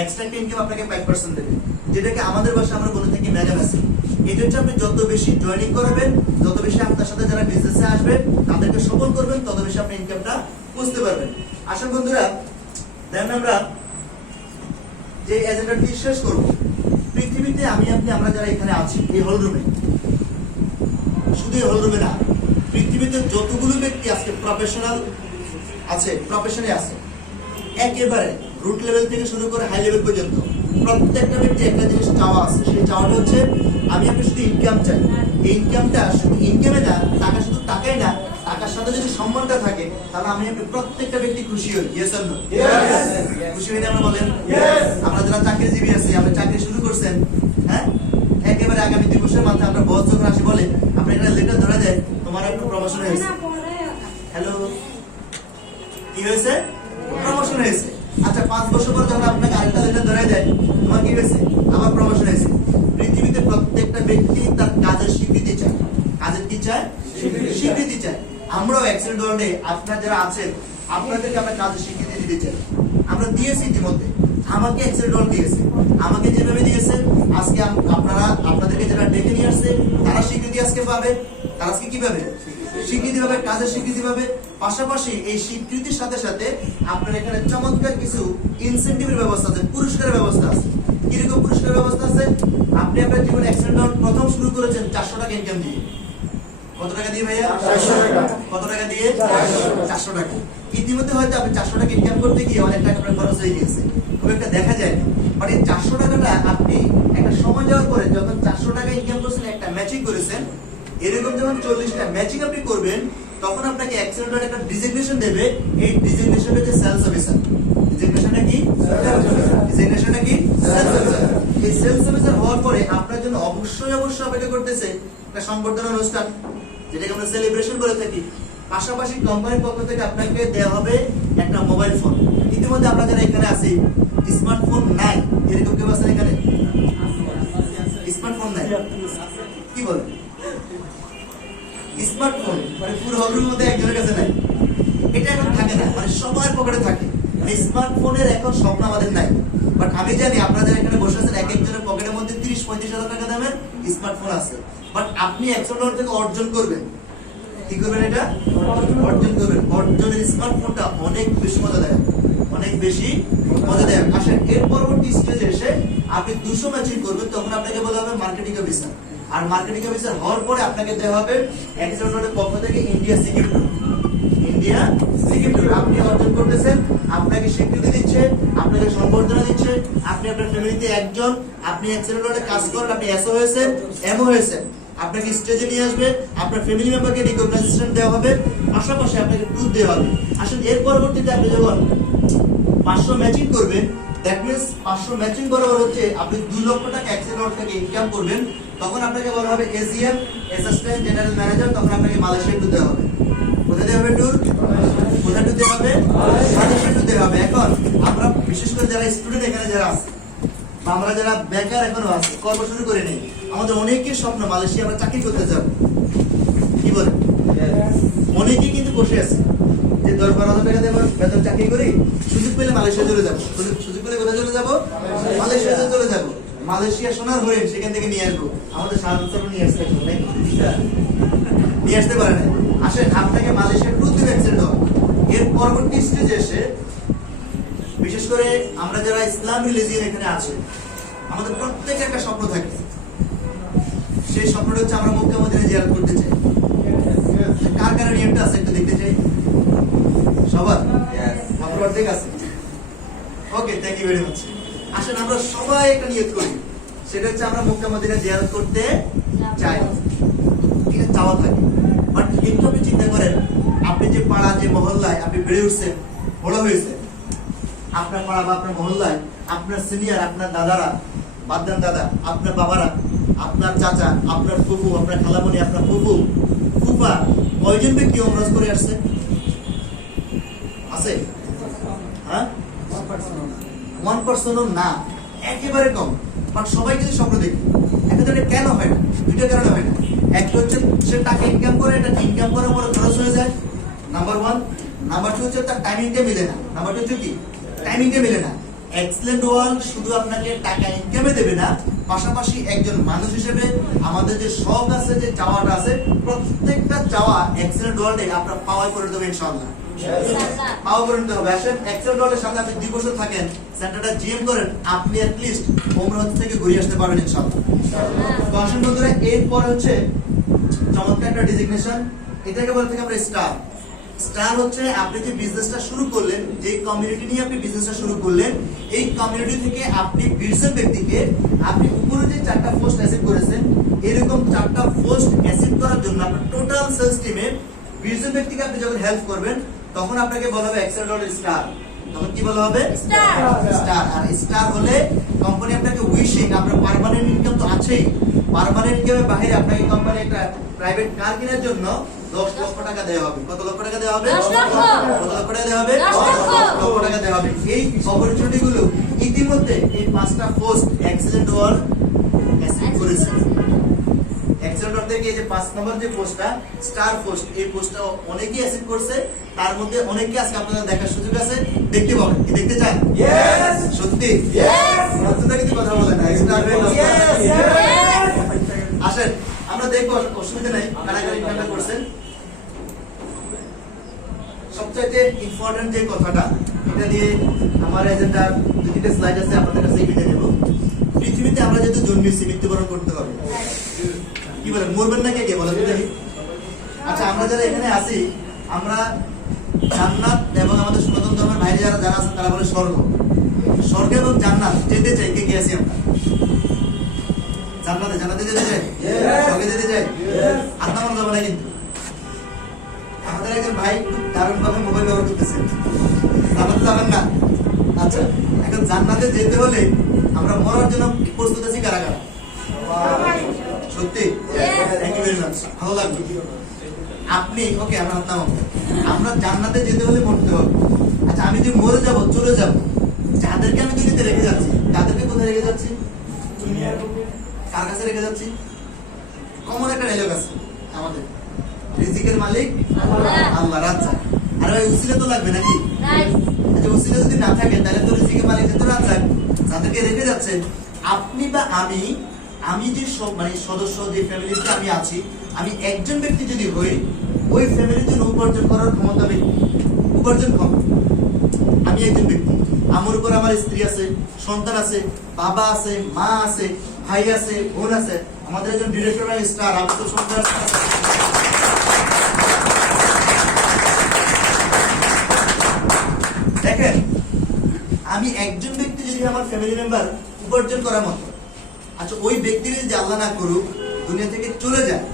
এক্সট্রা একটা ইনকাম আপনাকে 5% দেবে, যেটাকে আমাদের ভাষায় আমরা বলে থাকি মেগা মেসেজ। এটা হচ্ছে আপনি যত বেশি জয়েনিং করবেন, যত বেশি আপনার সাথে যারা বিজনেসে আসবে তাদেরকে সফল করবেন, তত বেশি আপনি ইনকামটা বুঝতে পারবেন। আসুন বন্ধুরা, দেন আমরা যে এজেন্ডাটি শেষ করব। পৃথিবীতে আমি আপনি আমরা যারা এখানে আছি এই হল রুমে, শুধু এই হল রুমে না, পৃথিবীতে যতগুলো ব্যক্তি আজকে প্রফেশনাল আছে, প্রফেশনে আছে, একেবারে রুট লেভেল থেকে শুরু করে হাই লেভেল পর্যন্ত প্রত্যেকটা ব্যক্তি একটা জিনিস চাওয়া আছে। সেই চাওয়াটা হচ্ছে আমি আপনি শুধু ইনকাম চাই। এই ইনকামটা শুধু ইনকামে না, টাকা শুধু টাকাই না, টাকার সাথে যদি সম্মানটা থাকে তাহলে আমি আপনি প্রত্যেকটা ব্যক্তি খুশি হই। Yes or no? খুশি হইলে আমরা বলেন আমরা যারা চাকরিজীবী আছি, আমরা চাকরি শুরু করছেন, হ্যাঁ, একেবারে আগামী 2 বছরের মাথায় আমরা বস যখন আসি বলে আপনি একটা লেটার ধরা দেয় তোমার একটু প্রমোশন হয়েছে। হ্যালো, কি হয়েছে? প্রমোশন হয়েছে। আচ্ছা, 5 বছর পর যখন আপনাকে আরেকটা লেটার ধরাই দেয় তোমার কি হয়েছে? আবার প্রমোশন হয়েছে। পৃথিবীতে প্রত্যেকটা ব্যক্তি তার কাজের স্বীকৃতি চায়। কাজের কি চায়? স্বীকৃতি চায়। আমরাও অ্যাক্সিডেন্ট ওয়ার্ল্ডে আপনারা যারা আছেন আপনাদেরকে আমরা কাজের স্বীকৃতি দিতে চাই। আমরা দিয়েছি ইতিমধ্যে, আমাকে অ্যাক্সিডেন্ট ওয়ার্ল্ড দিয়েছে, আমাকে যেভাবে দিয়েছে আজকে আপনারা আপনাদেরকে যারা ডেকে নিয়ে আসছে তারা স্বীকৃতি আজকে পাবে। তারা আজকে কি পাবে? স্বীকৃতি পাবে, কাজের স্বীকৃতি পাবে। পাশাপাশি এই স্বীকৃতির সাথে সাথে আপনার এখানে চমৎকার কিছু ইনসেন্টিভের ব্যবস্থা আছে, পুরস্কারের ব্যবস্থা আছে। কিরকম পুরস্কারের ব্যবস্থা আছে? আপনি আপনার জীবনে অ্যাক্সিডেন্ট ওয়ার্ল্ড প্রথম শুরু করেছেন 400 টাকা ইনকাম দিয়ে। কত টাকা দিয়ে ভাইয়া? 400 টাকা। কত টাকা দিয়ে? 400 টাকা। ইতিমধ্যে হয়তো আপনি 400 টাকা ইনকাম করতে গিয়ে অনেক টাকা আপনার খরচ হয়ে গিয়েছে, খুব একটা দেখা যায় না। বাট এই 400 টাকাটা আপনি একটা সময় যাওয়ার পরে যখন 400 টাকা ইনকাম করছেন, একটা ম্যাচিং করেছেন, এরকম যখন 40টা ম্যাচিং আপনি করবেন তখন আপনাকে অ্যাক্সিডেন্টের একটা ডিজিগনেশন দেবে। এই ডিজিগনেশন হচ্ছে সেলস অফিসার। ডিজিগনেশনটা কি? ডিজিগনেশনটা কি? Sales officer. এই সেলস অফিসার হওয়ার পরে আপনার জন্য অবশ্যই অপেক্ষা করতেছে একটা সংবর্ধনা অনুষ্ঠান, যেটাকে আমরা সেলিব্রেশন করে থাকি। পাশাপাশি কোম্পানির পক্ষ থেকে আপনাকে দেওয়া হবে একটা মোবাইল ফোন। ইতিমধ্যে আমরা যারা এখানে আছি স্মার্টফোন নাই, এরকম কেউ আছেন এখানে? স্মার্টফোন নাই, কি বলেন? স্মার্টফোন মানে পুরো হলের মধ্যে একজনের কাছে নাই, এটা এখন থাকে না, মানে সবার পকেটে থাকে। স্মার্টফোনের এখন স্বপ্ন আমাদের নাই। বাট আমি জানি আপনারা যারা এখানে বসে আছেন এক একজনের পকেটের মধ্যে 30-35 হাজার টাকা দামের স্মার্টফোন আছে। বাট আপনি $100 থেকে অর্জন করবেন, কি করবেন? এটা অর্জন করবেন। অর্জনের স্মার্টফোনটা অনেক বেশি মজাদায়ক, অনেক বেশি মজাদায়ক। আসেন এর পরবর্তী স্টেজে এসে আপনি 200 ম্যাচিং করবেন, তখন আপনাকে বলা হবে মার্কেটিং অফিসার। আর মার্কেটিং অফিসার হওয়ার পরে আপনাকে দেওয়া হবে $100 পক্ষ থেকে India Sikkim tour. India Sikkim tour আপনি অর্জন করতেছেন, আপনাকে স্বীকৃতি দিচ্ছে, আপনাকে সম্বর্ধনা দিচ্ছে। আপনি আপনার ফ্যামিলিতে একজন, আপনি $100 কাজ করেন, আপনি এসও হয়েছেন, এমও হয়েছেন, আপনাকে স্টেজে নিয়ে আসবে, আপনার ফ্যামিলি মেম্বারকে রিকগনাইজেশন দেওয়া হবে, পাশাপাশি আপনাকে ট্যুর দেওয়া হবে। আসলে এর পরবর্তীতে আপনি যখন 500 ম্যাচিং করবেন, দ্যাট মিন্স 500 ম্যাচিং বরাবর হচ্ছে আপনি 2 লক্ষ টাকা $100 থেকে ইনকাম করবেন, তখন আপনাকে বলা হবে এজিএম অ্যাসিস্ট্যান্ট জেনারেল ম্যানেজার। তখন আপনাকে মালয়েশিয়া ট্যুর দেওয়া হবে। কোথায় দেওয়া হবে ট্যুর? কোথায় ট্যুর দেওয়া হবে? মালয়েশিয়া ট্যুর দেওয়া হবে। এখন আমরা বিশেষ করে যারা স্টুডেন্ট এখানে যারা আছে, আমরা যারা বেকার এখনো আছে, কর্ম শুরু করে নেই, আমাদের অনেকের স্বপ্ন মালয়েশিয়া আমরা চাকরি করতে যাব। কি বলে? অনেকেই কিন্তু বসে আছে যে 10-12 হাজার টাকা দিয়ে বেতন চাকরি করি, সুযোগ পেলে মালয়েশিয়া চলে যাবো। সুযোগ পেলে কোথায় চলে যাবো? মালয়েশিয়া চলে যাবো। মালয়েশিয়া সোনার হরিণ সেখান থেকে নিয়ে আসবো। আমাদের সাধারণ নিয়ে আসতে নিয়ে আসতে পারে না। আসেন আপনাকে মালয়েশিয়া ট্যুর দিবে অ্যাক্সিডেন্ট হবে। এর পরবর্তী স্টেজে এসে বিশেষ করে আমরা যারা ইসলাম রিলিজিয়ন এখানে আছে, আমাদের প্রত্যেকের একটা স্বপ্ন থাকে। সেই স্বপ্নটা হচ্ছে আমরা মক্কা মদিনা জিয়ারত করতে চাই। কার কার নিয়মটা আছে একটু দেখতে চাই? সবার? আপনার অর্ধেক আছে। ওকে, থ্যাংক ইউ ভেরি মাচ। আসেন আমরা সবাই একটা নিয়ত করি, সেটা হচ্ছে আমরা মক্কা মদিনা জিয়ারত করতে চাই। ঠিক আছে, চাওয়া থাকে। বাট একটু আপনি চিন্তা করেন, আপনি যে পাড়া যে মহল্লায় আপনি বেড়ে উঠছেন, বড় হয়েছেন, আপনার পাড়া বা আপনার মহল্লায় আপনার সিনিয়র, আপনার দাদারা, বাদদান দাদা, আপনার বাবারা, আপনার চাচা, আপনার ফুফু, আপনার খালামণি, আপনার ফুফু ফুফা, কয়জন ব্যক্তি ওমরাজ করে আসছে? আছে? হ্যাঁ, 1% না, একেবারে কম। বাট সবাই কিন্তু স্বপ্ন দেখি। একটা কেন হয় না? দুইটা কারণে হয় না। একটা হচ্ছে সে টাকা ইনকাম করে, এটা ইনকাম করার পরে খরচ হয়ে যায়, নাম্বার 1। নাম্বার 2 হচ্ছে তার টাইমিংটা মিলে না। নাম্বার 2 হচ্ছে কি? টাইমিংটা মিলে না। এক্সেলেন্ট ওয়ার্ল্ড শুধু আপনাকে টাকা ইনকামে দেবে না, পাশাপাশি একজন মানুষ হিসেবে আমাদের যে শখ আছে, যে চাওয়াটা আছে, প্রত্যেকটা চাওয়া এক্সেলেন্ট ওয়ার্ল্ডে আপনার পাওয়ার করে দেবে ইনশাআল্লাহ। পাওয়ার করে নিতে হবে। আসেন এক্সেলেন্ট ওয়ার্ল্ডের সামনে আপনি 2 বছর থাকেন, সেন্টারটা জিএম করেন, আপনি অ্যাট লিস্ট ওমরাহ থেকে ঘুরে আসতে পারবেন ইনশাআল্লাহ। তো আসেন বন্ধুরা, এরপরে হচ্ছে চমৎকার একটা ডিজিগনেশন, এটাকে বলে থেকে আমরা স্টার। স্টার হচ্ছে আপনি যে বিজনেসটা শুরু করলেন, যে কমিউনিটি নিয়ে আপনি বিজনেসটা শুরু করলেন, এই কমিউনিটি থেকে আপনি 20 জন ব্যক্তিকে আপনি উপরে যে 4টা পোস্ট অ্যাসিড করেছেন, এরকম 4টা পোস্ট অ্যাসিড করার জন্য আপনার টোটাল সেলস টিমে 20 জন ব্যক্তিকে আপনি যখন হেল্প করবেন, তখন আপনাকে বলা হবে $100 স্টার। তখন কি বলা হবে? স্টার। স্টার। আর স্টার হলে কোম্পানি আপনাকে উইশিং, আপনার পার্মানেন্ট ইনকাম তো আছেই, পার্মানেন্ট ইনকামের বাইরে আপনাকে কোম্পানি একটা প্রাইভেট কার কেনার জন্য 10 লক্ষ টাকা দেওয়া হবে। কত লক্ষ টাকা দেওয়া হবে? 10 লক্ষ। কত লক্ষ টাকা দেওয়া হবে? 10 লক্ষ টাকা দেওয়া হবে। এই অপরচুনিটি গুলো ইতিমধ্যে এই 5টা পোস্ট এক্সেলেন্ট ওয়ার্ল্ড অ্যাসিড করেছে। এক্সেলেন্ট নাম্বার থেকে এই যে 5 নাম্বার যে পোস্টটা স্টার পোস্ট, এই পোস্টটা অনেকেই অ্যাসিভ করছে, তার মধ্যে অনেককে আজকে আপনাদের দেখার সুযোগ আছে, দেখতে পাবেন। কি দেখতে চান? Yes! সত্যি? Yes! নতুনটা কিন্তু কথা বলে না, স্টার Yes! আসেন আমরা দেখবো, অসুবিধা নাই, কারাগারি ইনকামটা করছেন। সবচাইতে ইম্পর্টেন্ট যে কথাটা, এটা দিয়ে আমার এজেন্ডার 2-3টা স্লাইড আছে, আপনাদের কাছে বিদায় দেব। পৃথিবীতে আমরা যেহেতু জন্মেছি, মৃত্যুবরণ করতে হবে। কি বলেন, মরবেন না? কে বলেন দেখি। আচ্ছা, আমরা যারা এখানে আছি, আমরা জান্নাত এবং আমাদের সনাতন ধর্মের বাইরে যারা যারা আছেন তারা বলে স্বর্গ। স্বর্গ এবং জান্নাত যেতে চাই, কে কে আছি আমরা? জান্নাতে যেতে চাই, স্বর্গে যেতে চাই, আর নামানো যাবে না কিন্তু। আমাদের একজন ভাই খুব দারুণ ভাবে মোবাইল ব্যবহার করতেছেন, জান্নাতে যাবেন না? আচ্ছা, এখন জান্নাতে যেতে হলে আমরা মরার জন্য প্রস্তুত আছি কারা কারা? সত্যি? থ্যাংক ইউ ভেরি মাচ, ভালো লাগলো। আপনি ওকে, আমরা হাত নামাবো। আমরা জান্নাতে যেতে হলে মরতে হবে। আচ্ছা, আমি যে মরে যাব, চলে যাব, যাদেরকে আমি দুনিয়াতে রেখে যাচ্ছি, তাদেরকে কোথায় রেখে যাচ্ছি? কার কাছে রেখে যাচ্ছি? কমন একটা ডায়লগ আছে আমাদের, রিজিকের মালিক আল্লাহ। রাজ্জাক। আর ভাই উসিলা তো লাগবে নাকি? আচ্ছা, উসিলা যদি না থাকে তাহলে তো রিজিকের মালিক তো রাজ্জাক। যাদেরকে রেখে যাচ্ছেন, আপনি বা আমি যে মানে সদস্য, যে ফ্যামিলিতে আমি আছি, আমি একজন ব্যক্তি যদি হই, ওই ফ্যামিলির জন্য উপার্জন করার ক্ষমতা উপার্জন ক্ষম। আমি একজন ব্যক্তি, আমার উপর আমার স্ত্রী আছে, সন্তান আছে, বাবা আছে, মা আছে, ভাই আছে, বোন আছে, আমাদের একজন ডিরেক্টর স্টার, আমি তো সন্তান। দেখেন, আমি একজন ব্যক্তি যদি আমার ফ্যামিলি মেম্বার উপার্জন করার মতো, আচ্ছা ওই ব্যক্তির যদি আল্লাহ না করুক দুনিয়া থেকে চলে যায়,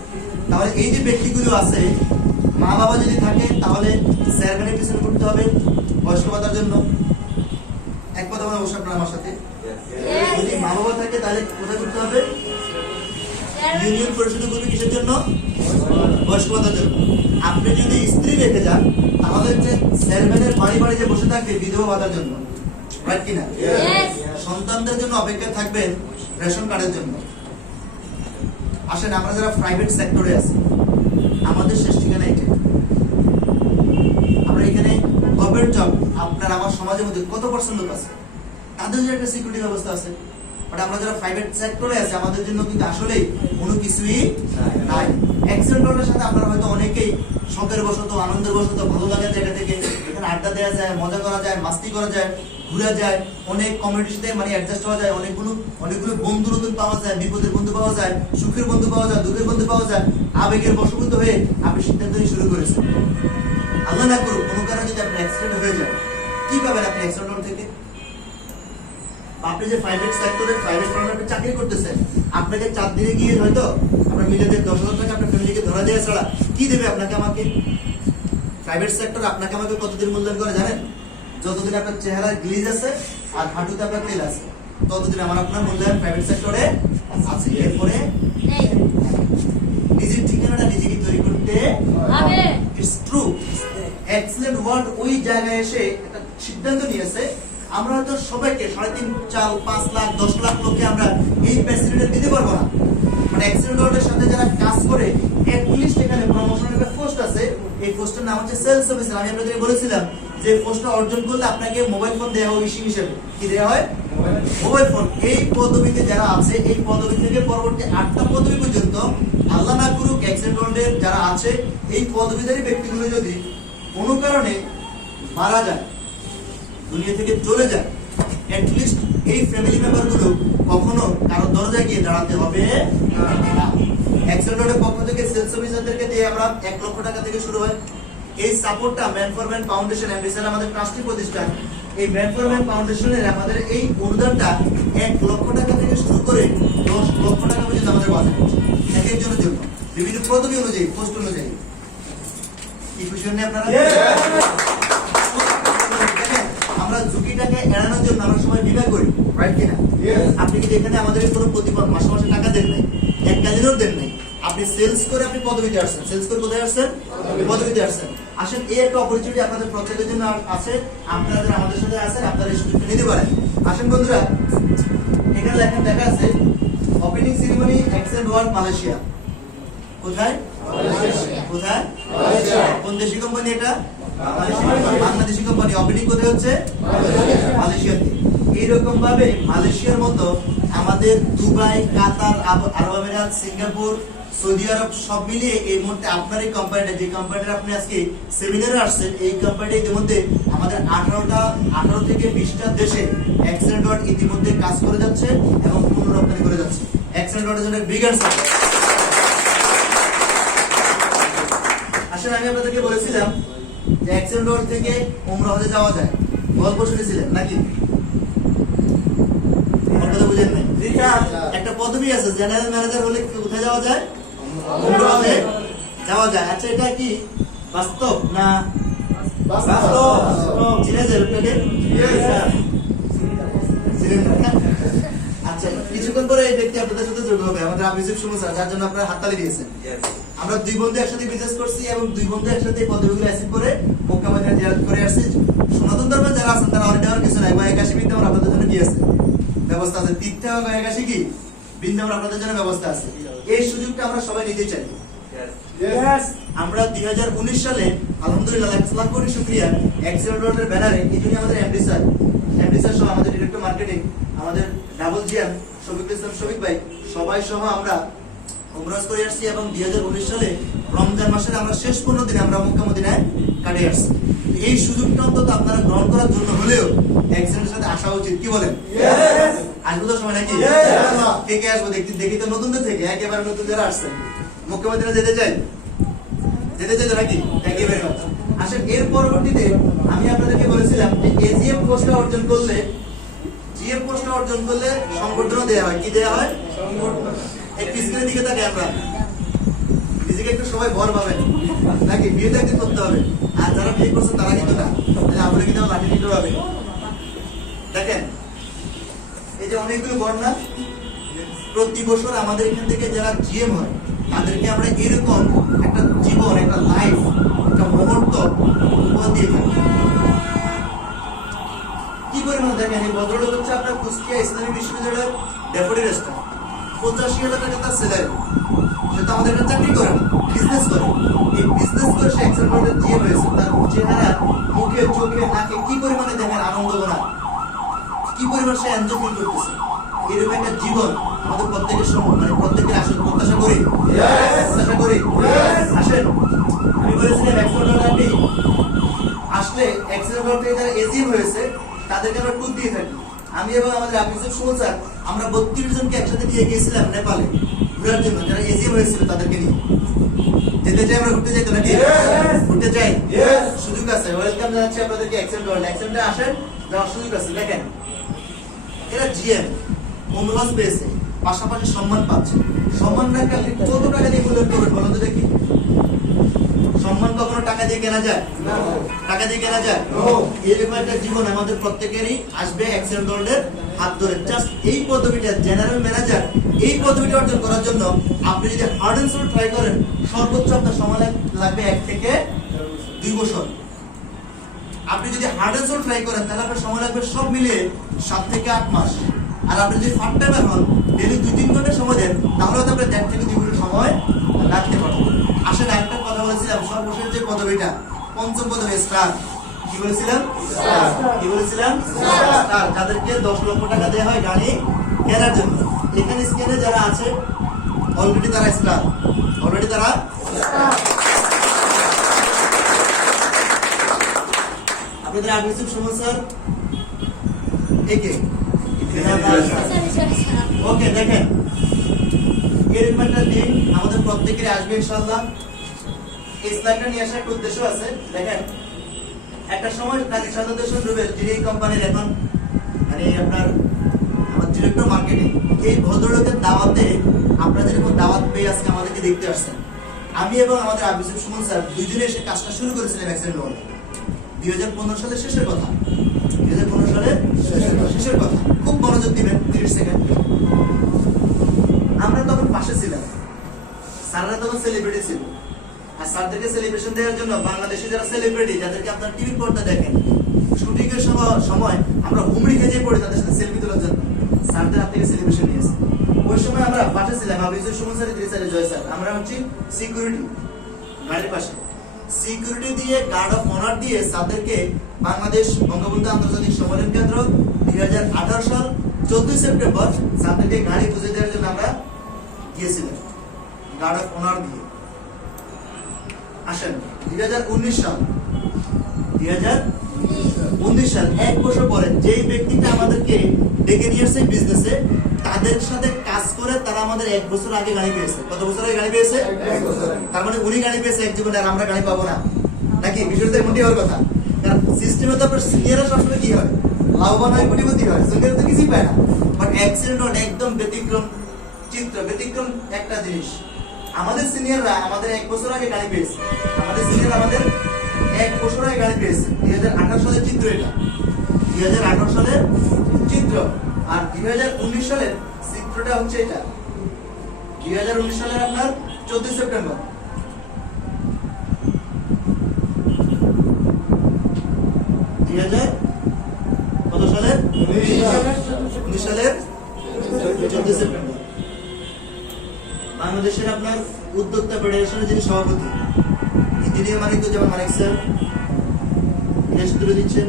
তাহলে এই যে ব্যক্তিগুলো আছে, মা বাবা যদি থাকে তাহলে চেয়ারম্যানের পিছনে করতে হবে বয়স্ক ভাতার জন্য। এক কথা বলে বসে আপনার আমার সাথে, যদি মা বাবা থাকে তাহলে কোথায় করতে হবে? ইউনিয়ন পরিষদে করবে কিসের জন্য? বয়স্ক ভাতার জন্য। আপনি যদি স্ত্রী রেখে যান তাহলে যে চেয়ারম্যানের বাড়ি বাড়ি যে বসে থাকবে বিধবা ভাতার জন্য, রাইট কিনা? সন্তানদের জন্য অপেক্ষায় থাকবেন রেশন কার্ডের জন্য। আসেন, আমরা যারা প্রাইভেট সেক্টরে আছি, আমাদের শেষ ঠিকানা এটা। আমরা এখানে গভর্নমেন্ট জব, আপনার আমার সমাজের মধ্যে কত পার্সেন্ট লোক আছে, তাদের জন্য একটা সিকিউরিটি ব্যবস্থা আছে। বাট আমরা যারা প্রাইভেট সেক্টরে আছি, আমাদের জন্য কিন্তু আসলে কোনো কিছুই নাই। অ্যাক্সিডেন্টের সাথে আপনারা হয়তো অনেকেই শখের বশত, আনন্দের বশত, ভালো লাগার জায়গা থেকে এখানে আড্ডা দেওয়া যায়, মজা করা যায়, মাস্তি করা যায়, ঘুরা যায়, অনেক কমিউনিটির সাথে মানে অ্যাডজাস্ট হওয়া যায়, অনেকগুলো বন্ধু নতুন পাওয়া যায়, বিপদের বন্ধু পাওয়া যায়, সুখের বন্ধু পাওয়া যায়, দুঃখের বন্ধু পাওয়া যায়। আবেগের বশবর্তী হয়ে আপনি সিদ্ধান্ত নিয়ে শুরু করেছেন। আল্লাহ না করুক কোনো কারণে যদি আপনি অ্যাক্সিডেন্ট হয়ে যায়, কি পাবেন আপনি অ্যাক্সিডেন্ট থেকে? আপনি যে প্রাইভেট সেক্টরে প্রাইভেট ফার্মে চাকরি করতেছেন, আপনাকে 4 দিনে গিয়ে হয়তো আপনার মিলেদের 10,000 টাকা আপনার ফ্যামিলিকে ধরা দেওয়া ছাড়া কি দেবে আপনাকে আমাকে? প্রাইভেট সেক্টর আপনাকে আমাকে কতদিন মূল্যায়ন করে জানেন? যতদিন আপনার চেহারার গ্লিজ আছে আর হাঁটুতে আপনার তেল আছে, ততদিন আমার আপনার মূল্যায়ন প্রাইভেট সেক্টরে আছে। এরপরে নিজের ঠিকানাটা নিজেকে তৈরি করতে হবে। ইটস ট্রু, এক্সেলেন্ট ওয়ার্ড ওই জায়গায় এসে একটা সিদ্ধান্ত নিয়েছে, আমরা তো সবাইকে 3.5, 4, 5 লাখ 10 লাখ লোককে আমরা এই ফ্যাসিলিটি দিতে পারবো না। মানে এক্সেলেন্ট ওয়ার্ডের সাথে যারা কাজ করে, এট লিস্ট এখানে প্রমোশনের একটা পোস্ট আছে, এই পোস্টের নাম হচ্ছে সেলস অফিসার। আমি আপনাদের বলেছিলাম যে পোস্টটা অর্জন করলে আপনাকে মোবাইল ফোন দেওয়া হবে ইস্যু হিসেবে। কি দেওয়া হয়? Mobile phone. এই পদবিতে যারা আছে, এই পদবি থেকে পরবর্তী 8টা পদবি পর্যন্ত, আল্লাহ না করুক অ্যাক্সিডেন্ট ওয়ার্ডের যারা আছে, এই পদবিধারী ব্যক্তিগুলো যদি কোনো কারণে মারা যায়, দুনিয়া থেকে চলে যায়, এট লিস্ট এই ফ্যামিলি মেম্বার গুলো কখনো কারো দরজায় গিয়ে দাঁড়াতে হবে না। অ্যাক্সিডেন্টের পক্ষ থেকে সেলস অফিসারদেরকে দিয়ে আমরা 1 লক্ষ টাকা থেকে শুরু হয়। এই সাপোর্টটা ম্যান ফর ম্যান ফাউন্ডেশন এমবিসির আমাদের ট্রাস্টি প্রতিষ্ঠান, এই ম্যান ফর ম্যান ফাউন্ডেশনের আমাদের এই অনুদানটা 1 লক্ষ টাকা থেকে শুরু করে 10 লক্ষ টাকা পর্যন্ত আমাদের বাজেট হচ্ছে এক একজনের জন্য, বিভিন্ন পদবি অনুযায়ী, পোস্ট অনুযায়ী। কি খুশি হন আপনারা? আমরা ঝুঁকিটাকে এড়ানোর জন্য আমরা সবাই বিমা করি, রাইট কিনা? আপনি কি এখানে আমাদের কোনো প্রতিবার মাসে মাসে টাকা দেন নাই, একটা দিনও দেন নাই, আপনি সেলস করে আপনি পদবিতে আসছেন। সেলস করে কোথায় আসছেন? পদবিতে আসছেন। আসেন, এই একটা অপরচুনিটি আপনাদের প্রত্যেকের জন্য আছে, আপনারা আমাদের সাথে আছেন, আপনারা এই সুযোগটা নিতে পারেন। আসেন বন্ধুরা, এখানে লেখা দেখা আছে opening ceremony excellent world Malaysia. কোথায়? কোথায়? কোন দেশি কোম্পানি এটা? বাংলাদেশি কোম্পানি। অপারেটিং কোথায় হচ্ছে? মালয়েশিয়াতে। এইরকম ভাবে মালয়েশিয়ার মতো আমাদের দুবাই, কাতার, আরব আমিরাত, সিঙ্গাপুর, সৌদি আরব সব মিলিয়ে এই মুহূর্তে আপনার এই কোম্পানিটা, যে কোম্পানিটা আপনি আজকে সেমিনারে আসছেন, এই কোম্পানিটা ইতিমধ্যে আমাদের 18 থেকে 20টা দেশে এক্সেলেন্ট ডট ইতিমধ্যে কাজ করে যাচ্ছে এবং পণ্য রপ্তানি করে যাচ্ছে। এক্সেলেন্ট ডটের জন্য বিগার সাপোর্ট। আসলে আমি আপনাদেরকে বলেছিলাম যে এক্সেলেন্ট ডট থেকে উমরা হজে যাওয়া যায়, গল্প শুনেছিলেন নাকি? কথা বুঝেন নাই? একটা পদবি আছে, জেনারেল ম্যানেজার হলে কোথায় যাওয়া যায়? উমরা হজে যাওয়া যায়। আচ্ছা, এটা কি বাস্তব না? আচ্ছা, কিছুক্ষণ পরে এই ব্যক্তি আপনাদের সাথে যোগ হবে, আমাদের আবিসিক সমস্যা, যার জন্য আপনারা হাততালি দিয়েছেন। আমরা দুই বন্ধু একসাথে বিজনেস করছি এবং দুই বন্ধু একসাথে পদবিগুলো অ্যাচিভ করে মক্কা মদিনা জিয়ারত করে আসছি। সনাতন ধর্মের যারা আছেন তারা অলরেডি আর কিছু নাই, একাশি বৃন্দাবন আপনাদের জন্য কি আছে? ব্যবস্থা আছে। তীর্থ এবং একাশি কি বৃন্দাবন আপনাদের জন্য ব্যবস্থা আছে। এই সুযোগটা আমরা সবাই নিতে চাই। আমরা 2019 সালে আলহামদুলিল্লাহ লাখ কোটি শুকরিয়া এক্সেলেন্ট ডটের ব্যানারে এই জন্য আমাদের এমডি স্যার সহ আমাদের ডিরেক্টর মার্কেটিং, আমাদের ডাবল জিএম শফিকুল ইসলাম শফিক ভাই, সবাই সহ আমরা উমরাহ করে আসছি এবং 2019 সালে রমজান মাসের আমরা শেষ 15 দিন আমরা মক্কা মদিনায় কাটিয়ে আসছি। এই সুযোগটা অন্তত আপনারা গ্রহণ করার জন্য হলেও এক্সেলেন্টের সাথে আসা উচিত। কি বলেন? আসবো তো সময় নাকি? কে কে আসবো? দেখি তো নতুনদের থেকে, একেবারে নতুন যারা আসছেন মক্কা মদিনা যেতে চাই নাকি? Thank you very much. আসলে এর পরবর্তীতে আমি আপনাদেরকে বলেছিলাম যে এজিএম পোস্টটা অর্জন করলে, জিএম পোস্টটা অর্জন করলে সংবর্ধনা দেওয়া হয়। কি দেওয়া হয়? একটু স্ক্রিনের দিকে তাকে আমরা নিজেকে একটু সবাই ভর পাবেন নাকি? বিয়েটা একদিন করতে হবে, আর যারা বিয়ে করছেন তারা কিন্তু না, আপনি কিন্তু লাঠি নিতে হবে। দেখেন, এই যে অনেকগুলো বর্ণনা, প্রতি বছর আমাদের এখান থেকে যারা জিএম হয় তাদেরকে আমরা এরকম একটা জীবন, একটা লাইফ, একটা মুহূর্ত উপহার দিয়ে থাকি। কি পরিমাণ দেখেন, এই ভদ্রলোক হচ্ছে আপনার কুষ্টিয়া ইসলামী বিশ্ববিদ্যালয়ের ডেপুটি রেজিস্ট্রার, 85,000 টাকা তার স্যালারি। সে তো আমাদের একটা চাকরি করে না, বিজনেস করে। এই বিজনেস করে সে এক্সেলেন্ট ডটের জিএম হয়েছে। তার চেহারা, মুখে, চোখে, নাকে কি পরিমাণে দেখেন আনন্দ ভরা, কি পরিমাণ সে এনজয় ফিল করতেছে। এরকম একটা জীবন আমাদের প্রত্যেকের প্রত্যেকের আসল প্রত্যাশা করি। আসেন, আমি বলেছিলাম এক্সেলেন্ট ডট আপনি আসলে এক্সেলেন্ট ডট থেকে যারা এজিএম হয়েছে তাদেরকে আমরা ট্যুর দিয়ে থাকি। আমি এবং আমাদের আবিসিক সুমন স্যার আমরা 32 জনকে একসাথে নিয়ে গিয়েছিলাম নেপালে ঘুরার জন্য, যারা এজিএম হয়েছিল তাদেরকে নিয়ে। যেতে চাই আমরা, ঘুরতে চাই তো নাকি? ঘুরতে চাই, সুযোগ আছে। ওয়েলকাম জানাচ্ছি আপনাদেরকে এক্সেলেন্ট ডট। এক্সেলেন্টে আসেন, যাওয়ার সুযোগ আছে। দেখেন, এরা জিএম উমরাহ পেয়েছে, পাশাপাশি সম্মান পাচ্ছে। সম্মানটাকে আপনি কত টাকা দিয়ে মূল্যায়ন করবেন বলুন তো দেখি? সম্মান কখনো টাকা দিয়ে কেনা যায়? টাকা দিয়ে কেনা যায়? এরকম একটা জীবন আমাদের প্রত্যেকেরই আসবে এক্সেলেন্ট ডটের হাত ধরে। জাস্ট এই পদবিটা, জেনারেল ম্যানেজার, এই পদবিটা অর্জন করার জন্য আপনি যদি হার্ড এন্ড সোল ট্রাই করেন, সর্বোচ্চ আপনার সময় লাগবে 1 থেকে 2 বছর। আপনি যদি হার্ড এন্ড সোল ট্রাই করেন তাহলে আপনার সময় লাগবে সব মিলিয়ে 7 থেকে 8 মাস। আর আপনি যদি ফার্স্ট টাইমার হন, ডেইলি 2-3 ঘন্টা সময় দেন, তাহলে তো আপনি 1.5 থেকে 2 বছর সময় রাখতে পারবেন। আসলে একটা কথা বলেছিলাম, সর্বশেষ যে পদবিটা, পঞ্চম পদবি স্টার। কি বলেছিলাম? স্টার। যাদেরকে 10 লক্ষ টাকা দেওয়া হয় গাড়ি কেনার জন্য। এখানে স্ক্রিনে যারা আছে অলরেডি তারা স্টার, আপনাদের আবিসিক সুমন স্যার একে ওকে। দেখেন, এরকম একটা দিন আমাদের প্রত্যেকের আসবে ইনশাআল্লাহ। এই স্লাইডটা নিয়ে আসার একটা উদ্দেশ্য আছে। দেখেন, একটা সময় কাজী সাদাত রুবেল, যিনি এই কোম্পানির এখন আপনার আমার ডিরেক্টর মার্কেটিং, এই ভদ্রলোকের দাওয়াতে আপনারা যেরকম দাওয়াত পেয়ে আজকে আমাদেরকে দেখতে আসছেন, আমি এবং আমাদের আবিসিক সুমন স্যার দুইজনে এসে কাজটা শুরু করেছিলাম এক্সেলেন্ট ডট 2015 সালের শেষের কথা। 2015 সালের শেষের কথা। খুব মনোযোগ দিবেন, 30 সেকেন্ড। আমরা তখন পাশে ছিলাম, স্যাররা তখন সেলিব্রিটি ছিল। আর স্যারদেরকে সেলিব্রেশন দেওয়ার জন্য বাংলাদেশে যারা সেলিব্রিটি, যাদেরকে আপনার টিভির পর্দা দেখেন, শুটিং এর সময় আমরা হুমড়ি খেয়ে পড়ে তাদের সাথে সেলফি তোলার জন্য স্যারদের হাত থেকে সেলিব্রেশন নিয়েছি। ওই সময় আমরা আমরা পাশে ছিলাম, আবিসুর সুমন স্যার, ইদ্রিস স্যার, জয় স্যার, আমরা হচ্ছে সিকিউরিটি গাড়ির পাশে সিকিউরিটি দিয়ে গার্ড অফ অনার দিয়ে স্যারদেরকে বাংলাদেশ বঙ্গবন্ধু আন্তর্জাতিক সম্মেলন কেন্দ্র 2018 সাল 14 সেপ্টেম্বর স্যারদেরকে গাড়ি বুঝে দেওয়ার জন্য আমরা গিয়েছিলাম গার্ড অফ অনার দিয়ে। আসেন 2019 সাল 2019 সাল 1 বছর পরে যেই ব্যক্তিটা আমাদেরকে ডেকে নিয়ে আসছে বিজনেসে, তাদের সাথে কাজ করে তারা আমাদের 1 বছর আগে গাড়ি পেয়েছে। কত বছর আগে গাড়ি পেয়েছে? 1 বছর আগে। তার মানে উনি গাড়ি পেয়েছে এক জীবনে, আর আমরা গাড়ি পাবো না নাকি? বিষয়টা এমনই হওয়ার কথা। কারণ সিস্টেমে তো আপনার সিনিয়ররা সবসময় কি হয়, লাভবান হয়, কোটিপতি হয়, জুনিয়র তো কিছুই পায় না। বাট অ্যাক্সিডেন্ট হল একদম ব্যতিক্রম চিত্র, ব্যতিক্রম একটা জিনিস। আমাদের সিনিয়ররা আমাদের 1 বছর আগে গাড়ি পেয়েছে, আমাদের সিনিয়র আমাদের 1 বছর আগে গাড়ি পেয়েছে। 2018 সালের চিত্র এটা, 2018 সালের চিত্র। আর 2019 সালের চিত্রটা হচ্ছে এটা, 2019 সালের আপনার 14 সেপ্টেম্বর। কত সালের? 19 সালের 14 সেপ্টেম্বর। বাংলাদেশের আপনার উদ্যোক্তা ফেডারেশনের যিনি সভাপতি, ইঞ্জিনিয়ার মানিক যেমন মানিক স্যার তুলে দিচ্ছেন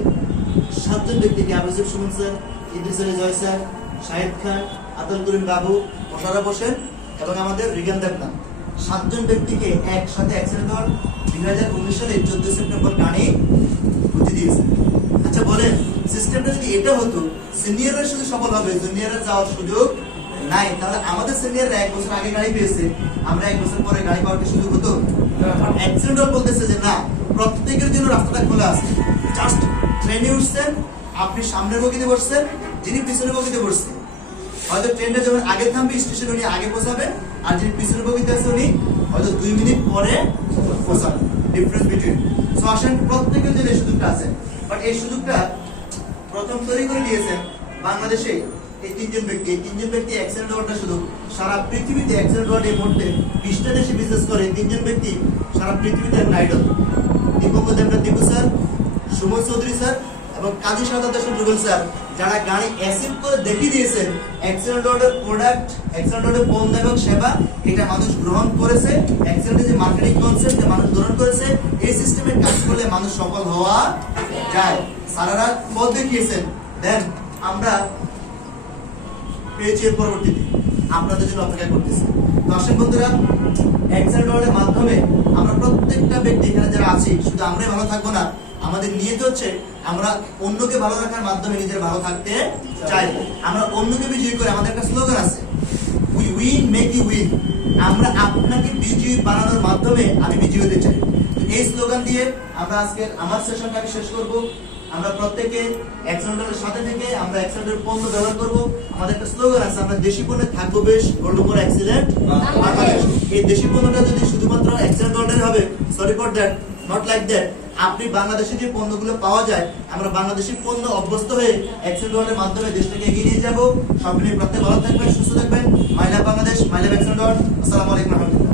7 জন ব্যক্তিকে, আবিসুর সুমন স্যার, ইদ্রিস আলী জয় স্যার, শাহিদ খান, আতাল করিম বাবু, মোশাররফ হোসেন এবং আমাদের রিগান দেবনাথ, 7 জন ব্যক্তিকে একসাথে অ্যাক্সিডেন্ট হওয়ার 2019 সালে 14 সেপ্টেম্বর গাড়ি বুঝিয়ে দিয়েছে। আচ্ছা বলেন, সিস্টেমটা যদি এটা হতো, সিনিয়ররা শুধু সফল হবে, জুনিয়ররা যাওয়ার সুযোগ নাই, তাহলে আমাদের সিনিয়ররা 1 বছর আগে গাড়ি পেয়েছে, আমরা 1 বছর পরে গাড়ি পাওয়ার কি সুযোগ হতো? অ্যাক্সিডেন্ট বলতেছে যে না, প্রত্যেকের জন্য রাস্তাটা খোলা আছে। জাস্ট ট্রেনে উঠছেন, আপনি সামনের বগিতে বসছেন, যিনি পিছনের বগিতে বসছেন, হয়তো ট্রেনটা যখন আগে থামবে স্টেশনে উনি আগে পৌঁছাবে, আর যিনি পিছনের বগিতে আছে উনি হয়তো 2 মিনিট পরে পৌঁছাবে। Difference between. সো আসেন, প্রত্যেকের জন্য এই সুযোগটা আছে। বাট এই সুযোগটা প্রথম তৈরি করে দিয়েছেন বাংলাদেশে এই 3 জন ব্যক্তি। এই 3 জন ব্যক্তি অ্যাক্সিডেন্ট হওয়াটা শুধু সারা পৃথিবীতে অ্যাক্সিডেন্ট হওয়ার এই মুহূর্তে 20টা দেশে বিজনেস করে 3 জন ব্যক্তি সারা পৃথিবীতে এখন idol. Deepak Debnath Dipu sir, Sumon Chowdhury sir এবং কাজী সাদাত হোসেন রুবেল স্যার, যারা গাড়ি অ্যাসিড করে দেখিয়ে দিয়েছেন অ্যাক্সিডেন্ট রোডের প্রোডাক্ট, অ্যাক্সিডেন্ট রোডের পণ্য এবং সেবা এটা মানুষ গ্রহণ করেছে। অ্যাক্সিডেন্টের যে মার্কেটিং কনসেপ্ট মানুষ গ্রহণ করেছে, এই সিস্টেমে কাজ করলে মানুষ সফল হওয়া যায়। স্যারেরা পথ দেখিয়েছেন, দেন আমরা পেয়েছি। এর পরবর্তীতে আপনাদের জন্য অপেক্ষা করতেছি। তো আসেন বন্ধুরা, অ্যাক্সিডেন্ট রোডের মাধ্যমে আমরা প্রত্যেকটা ব্যক্তি এখানে যারা আছি, শুধু আমরাই ভালো থাকবো না, আমাদের নিয়ত হচ্ছে আমরা অন্যকে ভালো রাখার মাধ্যমে নিজের ভালো থাকতে চাই। আমরা অন্যকে বিজয়ী করে, আমাদের একটা স্লোগান আছে, we win make you win. আমরা আপনাকে বিজয়ী বানানোর মাধ্যমে আমি বিজয়ী হতে চাই। তো এই স্লোগান দিয়ে আমরা আজকে আমার সেশনটা আমি শেষ করব। আমরা প্রত্যেকে অ্যাক্সিডেন্টের সাথে থেকে আমরা অ্যাক্সিডেন্টের পণ্য ব্যবহার করব। আমাদের একটা স্লোগান আছে, আমরা দেশি পণ্যে থাকবো বেশ, করবো পর অ্যাক্সিডেন্ট বাংলাদেশ। এই দেশি পণ্যটা যদি শুধুমাত্র অ্যাক্সিডেন্ট অর্ডার হবে, sorry for that, not like that. আপনি বাংলাদেশে যে পণ্যগুলো পাওয়া যায়, আমরা বাংলাদেশি পণ্য অভ্যস্ত হয়ে অ্যাক্সিডেন্ট ওয়ার্ল্ডের মাধ্যমে দেশটাকে এগিয়ে নিয়ে যাবো। সব নিয়ে প্রত্যেক ভালো থাকবেন, সুস্থ থাকবেন। মাই লাভ বাংলাদেশ, মাই লাভ অ্যাক্সিডেন্ট ওয়ার্ল্ড। আসসালামু আলাইকুম রহমতুল্লাহ।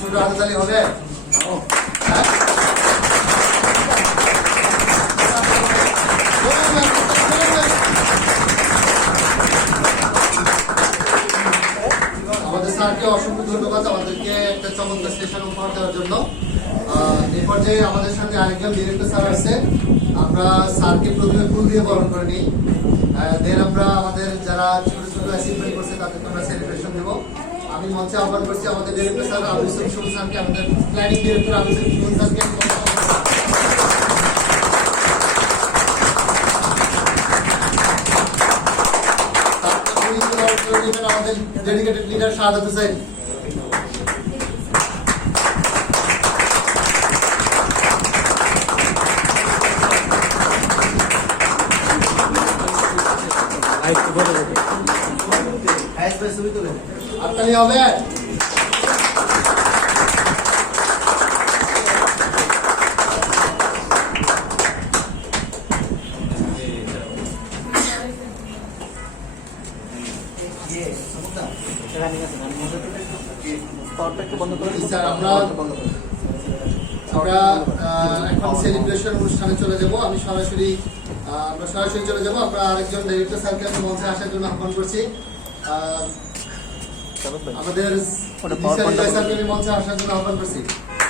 ছোট হাততালি হবে। স্যারকে অসংখ্য ধন্যবাদ আমাদেরকে একটা চমৎকার সেশন উপহার দেওয়ার জন্য। এই পর্যায়ে আমাদের সাথে আরেকজন ডিরেক্টর স্যার আছে, আমরা স্যারকে প্রথমে ফুল দিয়ে বরণ করে নিই, দেন আমরা আমাদের যারা ছোট ছোট অ্যাচিভমেন্ট করছে তাদেরকে আমরা সেলিব্রেশন দেবো। আমি মঞ্চে আহ্বান করছি আমাদের ডিরেক্টর স্যার আবিসুর সুমন স্যারকে, আমাদের প্ল্যানিং ডিরেক্টর আবিসুর সুমন স্যারকে। আমাদের ডেডিকেটেড লিডার শাহাদাত হোসেন। হাততালি হবে। আমরা এখন সেলিব্রেশন অনুষ্ঠানে চলে যাব। আমি সরাসরি আমরা সরাসরি চলে যাবো। আমরা আরেকজন ডাইরেক্টর স্যারকে আমি মঞ্চে আসার জন্য আহ্বান করছি। আমাদের স্যারকে আমি মঞ্চে আসার জন্য আহ্বান করছি।